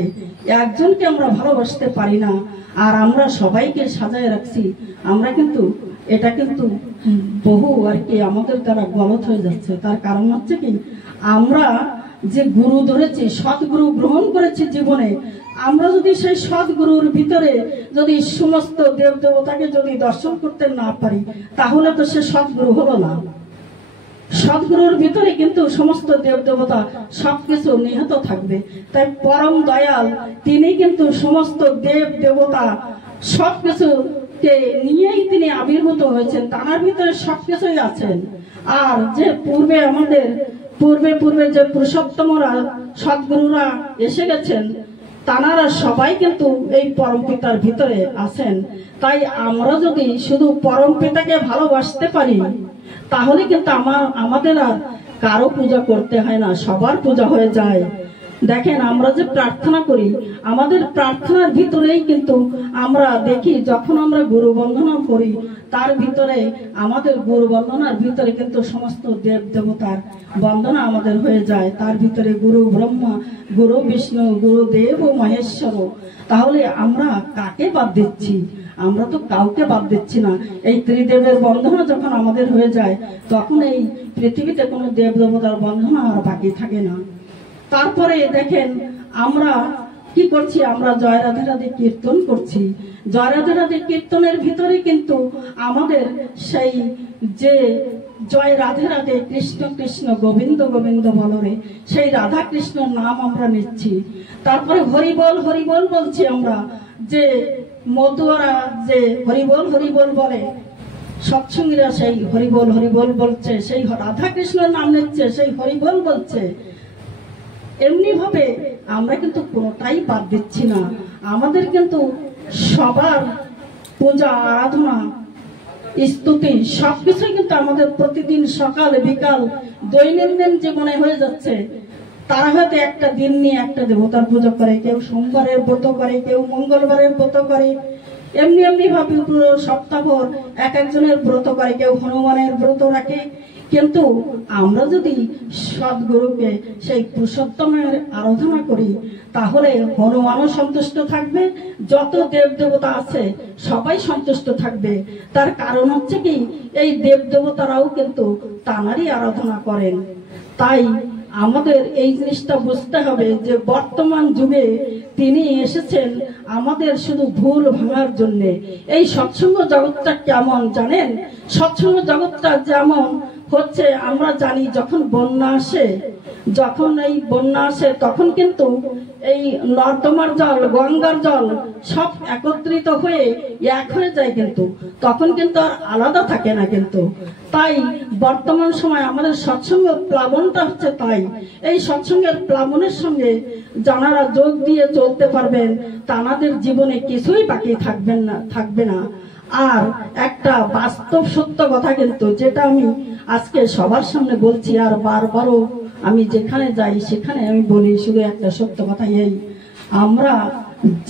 একজনকে আমরা ভালোবাসতে পারি না, আর আমরা সবাইকে সাজায় রাখছি। আমরা কিন্তু এটা কিন্তু বহু আর কি আমাদের দ্বারা গলত হয়ে যাচ্ছে। তার কারণ হচ্ছে কি, আমরা যে গুরু ধরেছি, সৎগুরু গ্রহণ করেছি জীবনে, আমরা যদি সেই সদ্গুরুর ভিতরে যদি সমস্ত দেব দেবতাকে যদি দর্শন করতে না পারি, তাহলে তো সে সদ্গুরু হলো না। সদ্গুরুর ভিতরে কিন্তু সমস্ত দেব দেবতা সবকিছু নিহত থাকবে। তাই পরম দয়াল তিনি কিন্তু সমস্ত দেব দেবতা সবকিছুকে নিয়েই তিনি আবির্ভূত হয়েছেন, তার ভিতরে সবকিছুই আছেন। আর যে পূর্বে আমাদের পূর্বে যে পুরুষোত্তমরা সদ্গুরুরা এসে গেছেন, তানারা সবাই কিন্তু এই পরম পিতার ভিতরে আছেন। তাই আমরা যদি শুধু পরম পিতাকে ভালোবাসতে পারি, তাহলে কিন্তু আমাদের আর কারো পূজা করতে হয় না, সবার পূজা হয়ে যায়। দেখেন, আমরা যে প্রার্থনা করি, আমাদের প্রার্থনার ভিতরেই কিন্তু আমরা দেখি, যখন আমরা গুরু বন্দনা করি, তার ভিতরে আমাদের গুরু বন্দনার ভিতরে কিন্তু সমস্ত দেব দেবতার বন্দনা আমাদের হয়ে যায়। তার ভিতরে গুরু ব্রহ্মা, গুরু বিষ্ণু, গুরুদেব ও মহেশ্বর। তাহলে আমরা কাকে বাদ দিচ্ছি? আমরা তো কাউকে বাদ দিচ্ছি না। এই ত্রিদেবের বন্ধনা যখন আমাদের হয়ে যায়, তখন এই পৃথিবীতে কোনো দেব দেবতার বন্ধনা আর বাকি থাকে না। তারপরে দেখেন, আমরা কি করছি? আমরা জয় রাধে রাধে কীর্তন করছি। জয় রাধে রাধে কীর্তনের ভিতরে কিন্তু আমাদের সেই যে জয় রাধে রাধে কৃষ্ণ কৃষ্ণ গোবিন্দ গোবিন্দ বলরে, সেই রাধা কৃষ্ণর নাম আমরা নিচ্ছি। তারপরে হরিবল হরিবল বলছি আমরা, যে মধুয়ারা যে হরিবল হরিবল বলে, সৎসঙ্গীরা সেই হরিবল হরিবল বলছে, সেই রাধা কৃষ্ণের নাম নিচ্ছে, সেই হরিবল বলছে। এমনি ভাবে আমরা কিন্তু কোনোটাই বাদ দিচ্ছি না। আমাদের কিন্তু সবার পূজা আরাধনা স্তুতি সবকিছুই কিন্তু আমাদের প্রতিদিন সকাল বিকাল দৈনন্দিন জীবনে হয়ে যাচ্ছে। তারা হয়তো একটা দিন নিয়ে একটা দেবতার পূজা করে, কেউ সোমবারের ব্রত করে, কেউ মঙ্গলবারের ব্রত করে, এমনি এমনি ভাবে পুরো সপ্তাহভর এক একজনের ব্রত করে, কেউ হনুমানের ব্রত রাখে। কিন্তু আমরা যদি সদ্গুরুকে সেই পুরুষোত্তমের আরাধনা করি, তাহলে হনুমানও সন্তুষ্ট থাকবে, যত দেব দেবতা আছে সবাই সন্তুষ্ট থাকবে। তার কারণ হচ্ছে কি, এই দেব দেবতারাও কিন্তু তানারই আরাধনা করেন। তাই আমাদের এই জিনিসটা বুঝতে হবে যে বর্তমান যুগে তিনি এসেছেন আমাদের শুধু ভুল ভাঙার জন্য। এই সৎসঙ্গ জগৎটা কেমন জানেন? সৎসঙ্গ জগৎটা যেমন হচ্ছে, আমরা জানি যখন বন্যা আসে, যখন এই বন্যা আসে, তখন কিন্তু এই নর্দমার জল, গঙ্গার জল সব একত্রিত হয়ে এক হয়ে যায়, কিন্তু তখন কিন্তু আর আলাদা থাকে না। কিন্তু তাই বর্তমান সময় আমাদের সৎসঙ্গের প্লাবনটা হচ্ছে তাই। এই সৎসঙ্গের প্লাবনের সঙ্গে যারা যোগ দিয়ে চলতে পারবেন, তাদের জীবনে কিছুই বাকি থাকবে না। আর একটা বাস্তব সত্য কথা কিন্তু, যেটা আমি আজকে সবার সামনে বলছি, আর বারবারও আমি যেখানে যাই সেখানে আমি বলি শুধু একটা সত্য কথা, এই আমরা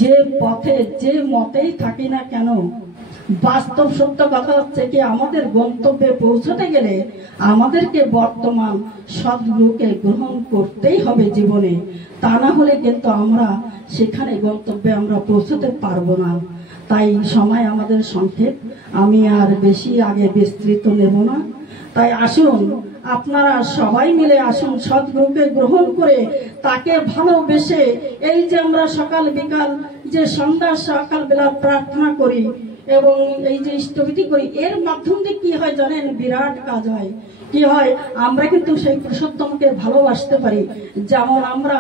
যে পথে যে মতেই থাকি না কেন, বাস্তব সত্য কথা হচ্ছে কি, আমাদের গন্তব্যে পৌঁছতে গেলে আমাদেরকে বর্তমান সদ্গুরুকে গ্রহণ করতেই হবে জীবনে। তা না হলে কিন্তু আমরা সেখানে গন্তব্যে আমরা পৌঁছতে পারবো না। তাই সময় আমাদের সংক্ষেপ, আমি আর বেশি আগে বিস্তৃত নেব না। তাই আসুন, আপনারা সবাই মিলে আসুন, সদ্গুরুকে গ্রহণ করে তাকে ভালোবেসে, এই যে আমরা সকাল বিকাল যে সন্ধ্যা সকাল বেলা প্রার্থনা করি এবং এই যে ইষ্টভীতি করি, এর মাধ্যম দিয়ে কি হয় জানেন? বিরাট কাজ হয়। কি হয়? আমরা কিন্তু সেই পুরুষোত্তমকে ভালোবাসতে পারি। যেমন আমরা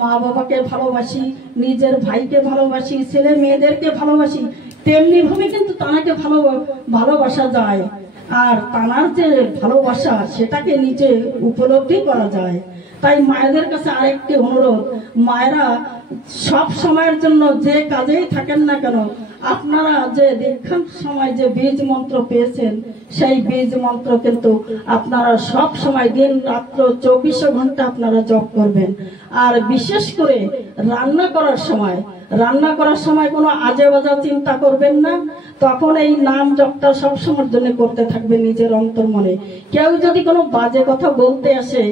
মা বাবাকে ভালোবাসি, নিজের ভাইকে ভালোবাসি, ছেলে মেয়েদেরকে ভালোবাসি, তেমনি ভাবে কিন্তু তানাকে ভালোবাসা যায়। আর তানার যে ভালোবাসা, সেটাকে নিজে উপলব্ধি করা যায়। তাই মায়েদের কাছে আরেকটি অনুরোধ, মায়েরা সব সময়ের জন্য যে কাজেই থাকেন না কেন, আপনারা যে দীক্ষার সময় যে বীজ মন্ত্র পেয়েছেন, সেই বীজ মন্ত্র কিন্তু আপনারা সব সময় দিন রাত্র 24 ঘন্টা আপনারা জপ করবেন। আর বিশেষ করে রান্না করার সময় কোনো আজে বাজে চিন্তা করবেন না। তখন এই নাম জপটা সবসময়ের জন্য করতে থাকবে নিজের অন্তর মনে। কেউ যদি কোনো বাজে কথা বলতে আসে,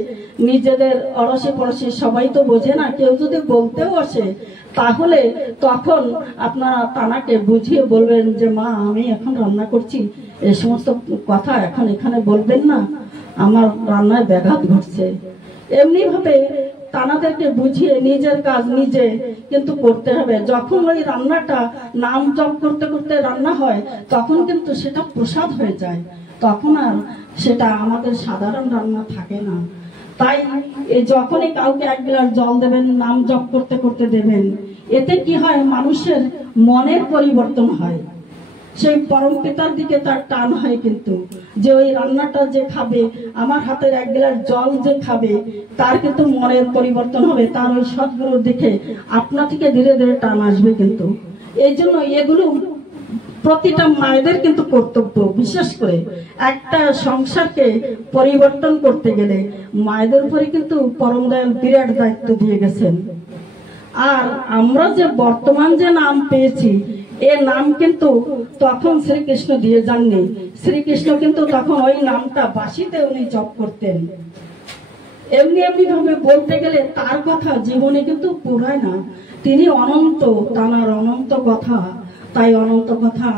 নিজেদের অড়সি পড়শি সবাই তো বোঝে না, কেউ যদি বলতেও আসে, তাহলে তখন আপনারা তানাকে বুঝিয়ে বলবেন যে মা, আমি এখন রান্না করছি, এই সমস্ত কথা এখন এখানে বলবেন না, আমার রান্নায় ব্যাঘাত ঘটছে। এমনি ভাবে তানাদেরকে বুঝিয়ে নিজের কাজ নিজে কিন্তু করতে হবে। যখন ওই রান্নাটা নাম জপ করতে করতে রান্না হয় তখন কিন্তু সেটা প্রসাদ হয়ে যায়, তখন আর সেটা আমাদের সাধারণ রান্না থাকে না। তাই যখনই কাউকে এক গ্লাস জল দেবেন, নাম জপ করতে করতে দেবেন, এতে কি হয়, মানুষের মনের পরিবর্তন হয়, সেই পরম পিতার দিকে তার টান হয়। কিন্তু যে ওই রান্নাটা যে খাবে, আমার হাতের এক গ্লাস জল যে খাবে, তার কিন্তু মনের পরিবর্তন হবে, তার ওই সদ্গুরুর দিকে আপনা থেকে ধীরে ধীরে টান আসবে। কিন্তু এই জন্য এগুলো প্রতিটা মায়েদের কিন্তু কর্তব্য। বিশেষ করে একটা সংসারকে পরিবর্তন করতে গেলে মায়েদের উপরে কিন্তু পরম দয়াল বিরাট দায়িত্ব দিয়ে গেছেন। আর আমরা যে বর্তমান যে নাম পেয়েছি, এ নাম কিন্তু তখন শ্রীকৃষ্ণ দিয়ে যাননি। শ্রীকৃষ্ণ কিন্তু তখন ওই নামটা বাঁশিতে উনি জপ করতেন। এমনি এমনি ভাবে বলতে গেলে তার কথা জীবনে কিন্তু পুরায় না। তিনি অনন্ত, তানার অনন্ত কথা। তাই অনন্ত কথা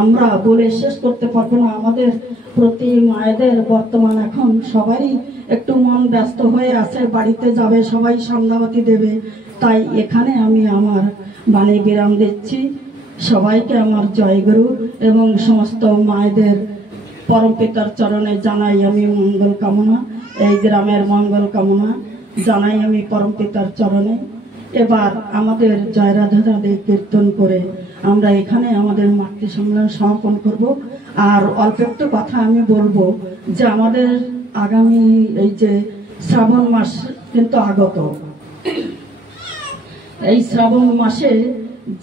আমরা বলে শেষ করতে পারবো না। আমাদের প্রতি মায়েদের বর্তমান এখন সবারই একটু মন ব্যস্ত হয়ে আছে, বাড়িতে যাবে, সবাই সন্ধ্যাবাতি দেবে। তাই এখানে আমি আমার বাণী বিরাম দিচ্ছি। সবাইকে আমার জয়গুরু এবং সমস্ত মায়েদের পরম পিতার চরণে জানাই আমি মঙ্গল কামনা, এই গ্রামের মঙ্গল কামনা জানাই আমি পরম পিতার চরণে। এবার আমাদের জয় রাধা রাধে কীর্তন করে আমরা এখানে আমাদের মাতৃ সম্মেলন সমাপন করব। আর অল্প একটু কথা আমি বলবো যে আমাদের আগামী এই যে শ্রাবণ মাস কিন্তু আগত, এই শ্রাবণ মাসে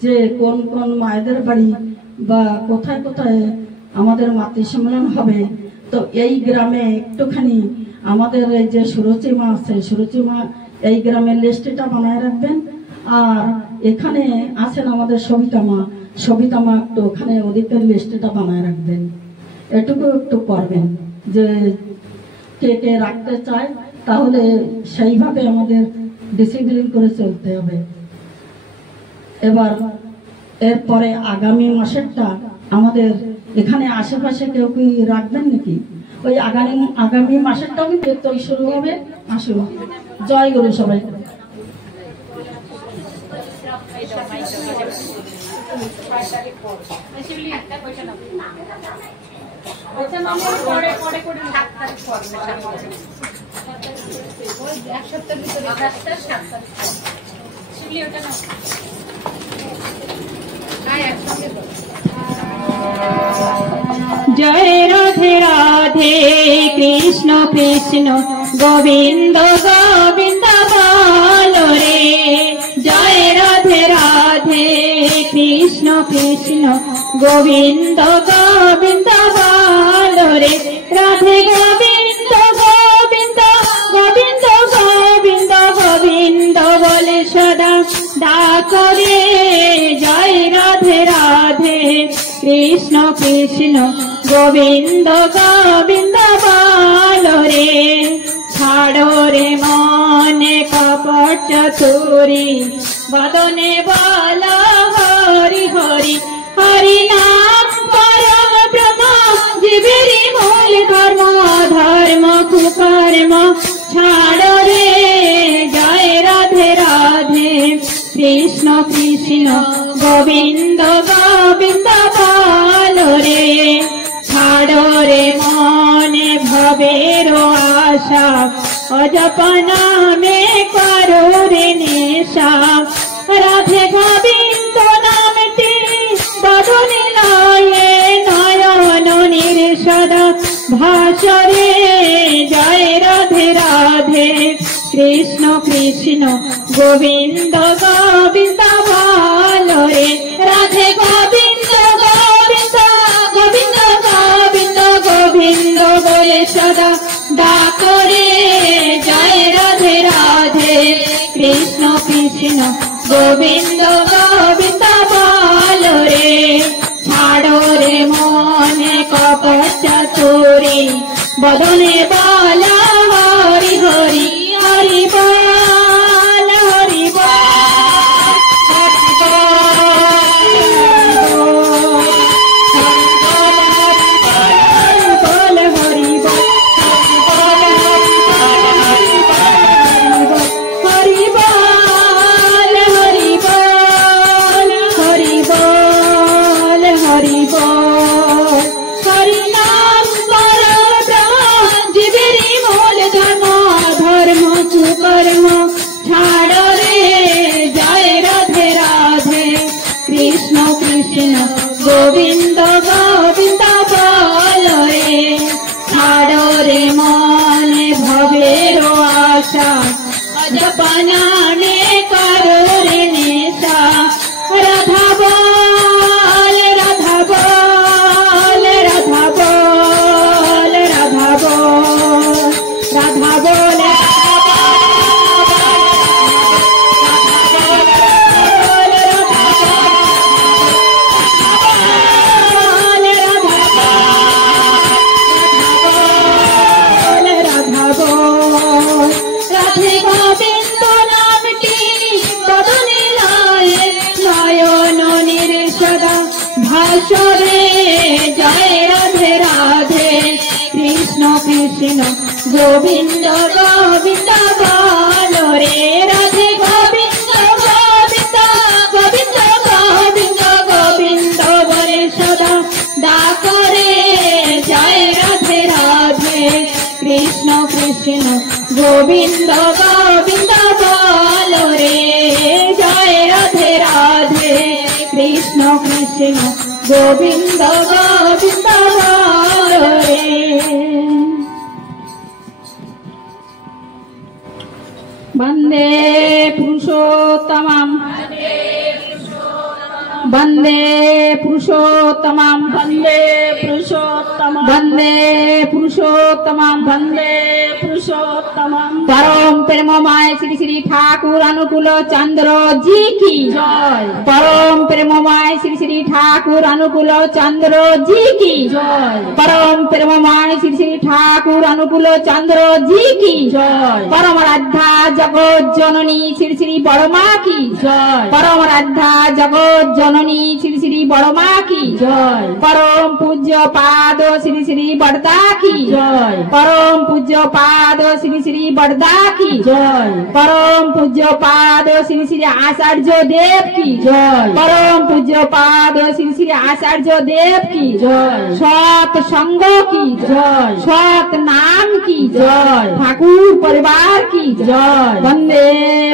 যে কোন কোন মায়েদের বাড়ি বা কোথায় কোথায় আমাদের মাতৃ সম্মেলন হবে, তো এই গ্রামে একটুখানি আমাদের এই যে সুরুচিমা আছে, সুরুচিমা এই গ্রামের লিস্টটা বানায় রাখবেন। আর এখানে আছেন আমাদের সবিতা মা, সবিতা মা একটু ওখানে ওদিকের লিস্টটা বানায় রাখবেন। এটুকু একটু করবেন যে কে কে রাখতে চায়, তাহলে সেইভাবে আমাদের ডিসিপ্লিন করে চলতে হবে। এবার এরপরে আগামী মাসেরটা আমাদের এখানে আশেপাশে কেউ কি রাখবেন নাকি? ওই আগামী মাসেরটাও কিন্তু শুরু হবে। আসুন, জয় গুরু সবাই। जय राधे राधे कृष्ण कृष्ण गोविंद गोविंद बोलो रे। जय राधे राधे कृष्ण कृष्ण गोविंद गोविंद बोलो रे। राधे गोविंद गोविंद गोविंद गोविंद गोविंद बोले सदा डाको रे। जय राधे राधे कृष्ण कृष्ण गोविंद गोविंद बोलो रे। छाड़ो रे मने कपट चतुरी बदने बोलो हरि हरि। हरि नाम परम ब्रह्म जीवेरी मूल धर्म। धर्म कुकर्म छाड़ो रे। जय राधे राधे कृष्ण कृष्ण गोविंद गोविंद बोलो रे। छाड़ो रे मने भवेरो आशा अजपना में करो रे नेशा। राधे गोविंद नामटी बदने लाये नयन निर्षद भाषरे। जय राधे राधे कृष्ण कृष्ण गोविंद गोविंद बोलो रे। राधे गोविंद गोविंद गोविंद गोविंद गोविंद बोले सदा डाको रे। जय राधे राधे कृष्ण कृष्ण गोविंद गोविंद बोलो रे। छाड़ो रे मने कपट चतुरी बदने बोलो हरि हरि। हरि बोल हरि बोल हरि बोल हरि बोल हरि बोल हरि बोल हरि बोल हरि बोल हरि बोल কৃষ্ণ গোবিন্দ গোবিন্দ বল রে ছাড়ো রে মনে ভবের আশা অজপনানে করো রে নেশা রাধা বল রাধা বল রাধা বল রাধা বল রাধা বল রাধে গোবিন্দ নামটি বদনে লায়ে নয়ন নির্সদা ভাসরে জয় রাধে রাধে কৃষ্ণ কৃষ্ণ গোবিন্দ গোবিন্দ বল রে রাধে গোবিন্দ গোবিন্দ গোবিন্দ গোবিন্দ গোবিন্দ বলে সদা ডাকরে জয় রাধে রাধে কৃষ্ণ কৃষ্ণ গোবিন্দ গোবিন্দ বল রে জয় রাধে রাধে কৃষ্ণ কৃষ্ণ গোবিন্দ গোবিন্দ বল রে। বন্দে পুরুষোত্তমম বন্দে পুরুষোত্তমম বন্দে পুরুষোত্তমম বন্দে পুরুষোত্তমম বন্দে পুরুষোত্তমম পরম প্রেমময় শ্রী শ্রী ঠাকুর অনুকূল চন্দ্র জি কি জয় পরম প্রেমময় শ্রী শ্রী ঠাকুর অনুকূল চন্দ্র জি কি জয় পরম প্রেমময় শ্রী শ্রী ঠাকুর অনুকূল চন্দ্র জি কি জয় পরম রাধা জগৎ জননী শ্রী শ্রী বড়মা কি জয় পরম রাধা জগৎ জননী শ্রী শ্রী বড়মা কি জয় পরম পূজ্য পাদ শ্রী শ্রী বড়দা কি জয় পরম পূজ্য পাদ শ্রী শ্রী বড়দা কি জয় পরম পূজ্য পাদ শ্রী শ্রী আচার্য দেব কি জয় পরম পূজ্য পাদ শ্রী শ্রী আচার্য দেব কি জয় সৎ সঙ্গ কি জয় সৎ নাম কি জয় ঠাকুর পরিবার কি জয় বন্দে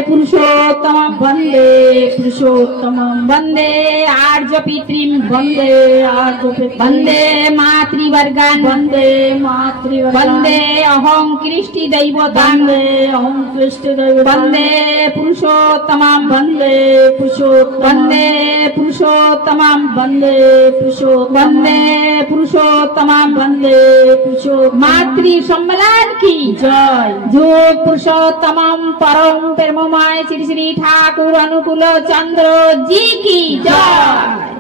পুরুষোত্তম বন্দে পুরুষোত্তম বন্দে आर्य पितृम वंदे वंदे मातृवर्गान वंदे वंदे अहं कृष्टि दैवता वंदे अहं कृष्टि दैवता वंदे पुरुषोत्तमं वंदे पुरुषोत्तमं वंदे पुरुषोत्तमं वंदे पुरुषोत्तमं वंदे पुरुषोत्तमं वंदे पुरुषोत्तमं मातृ सम्मेलन की जय जो पुरुषोत्तमं परम प्रेममय श्री श्री ठाकुर अनुकूल चंद्र जी की जय।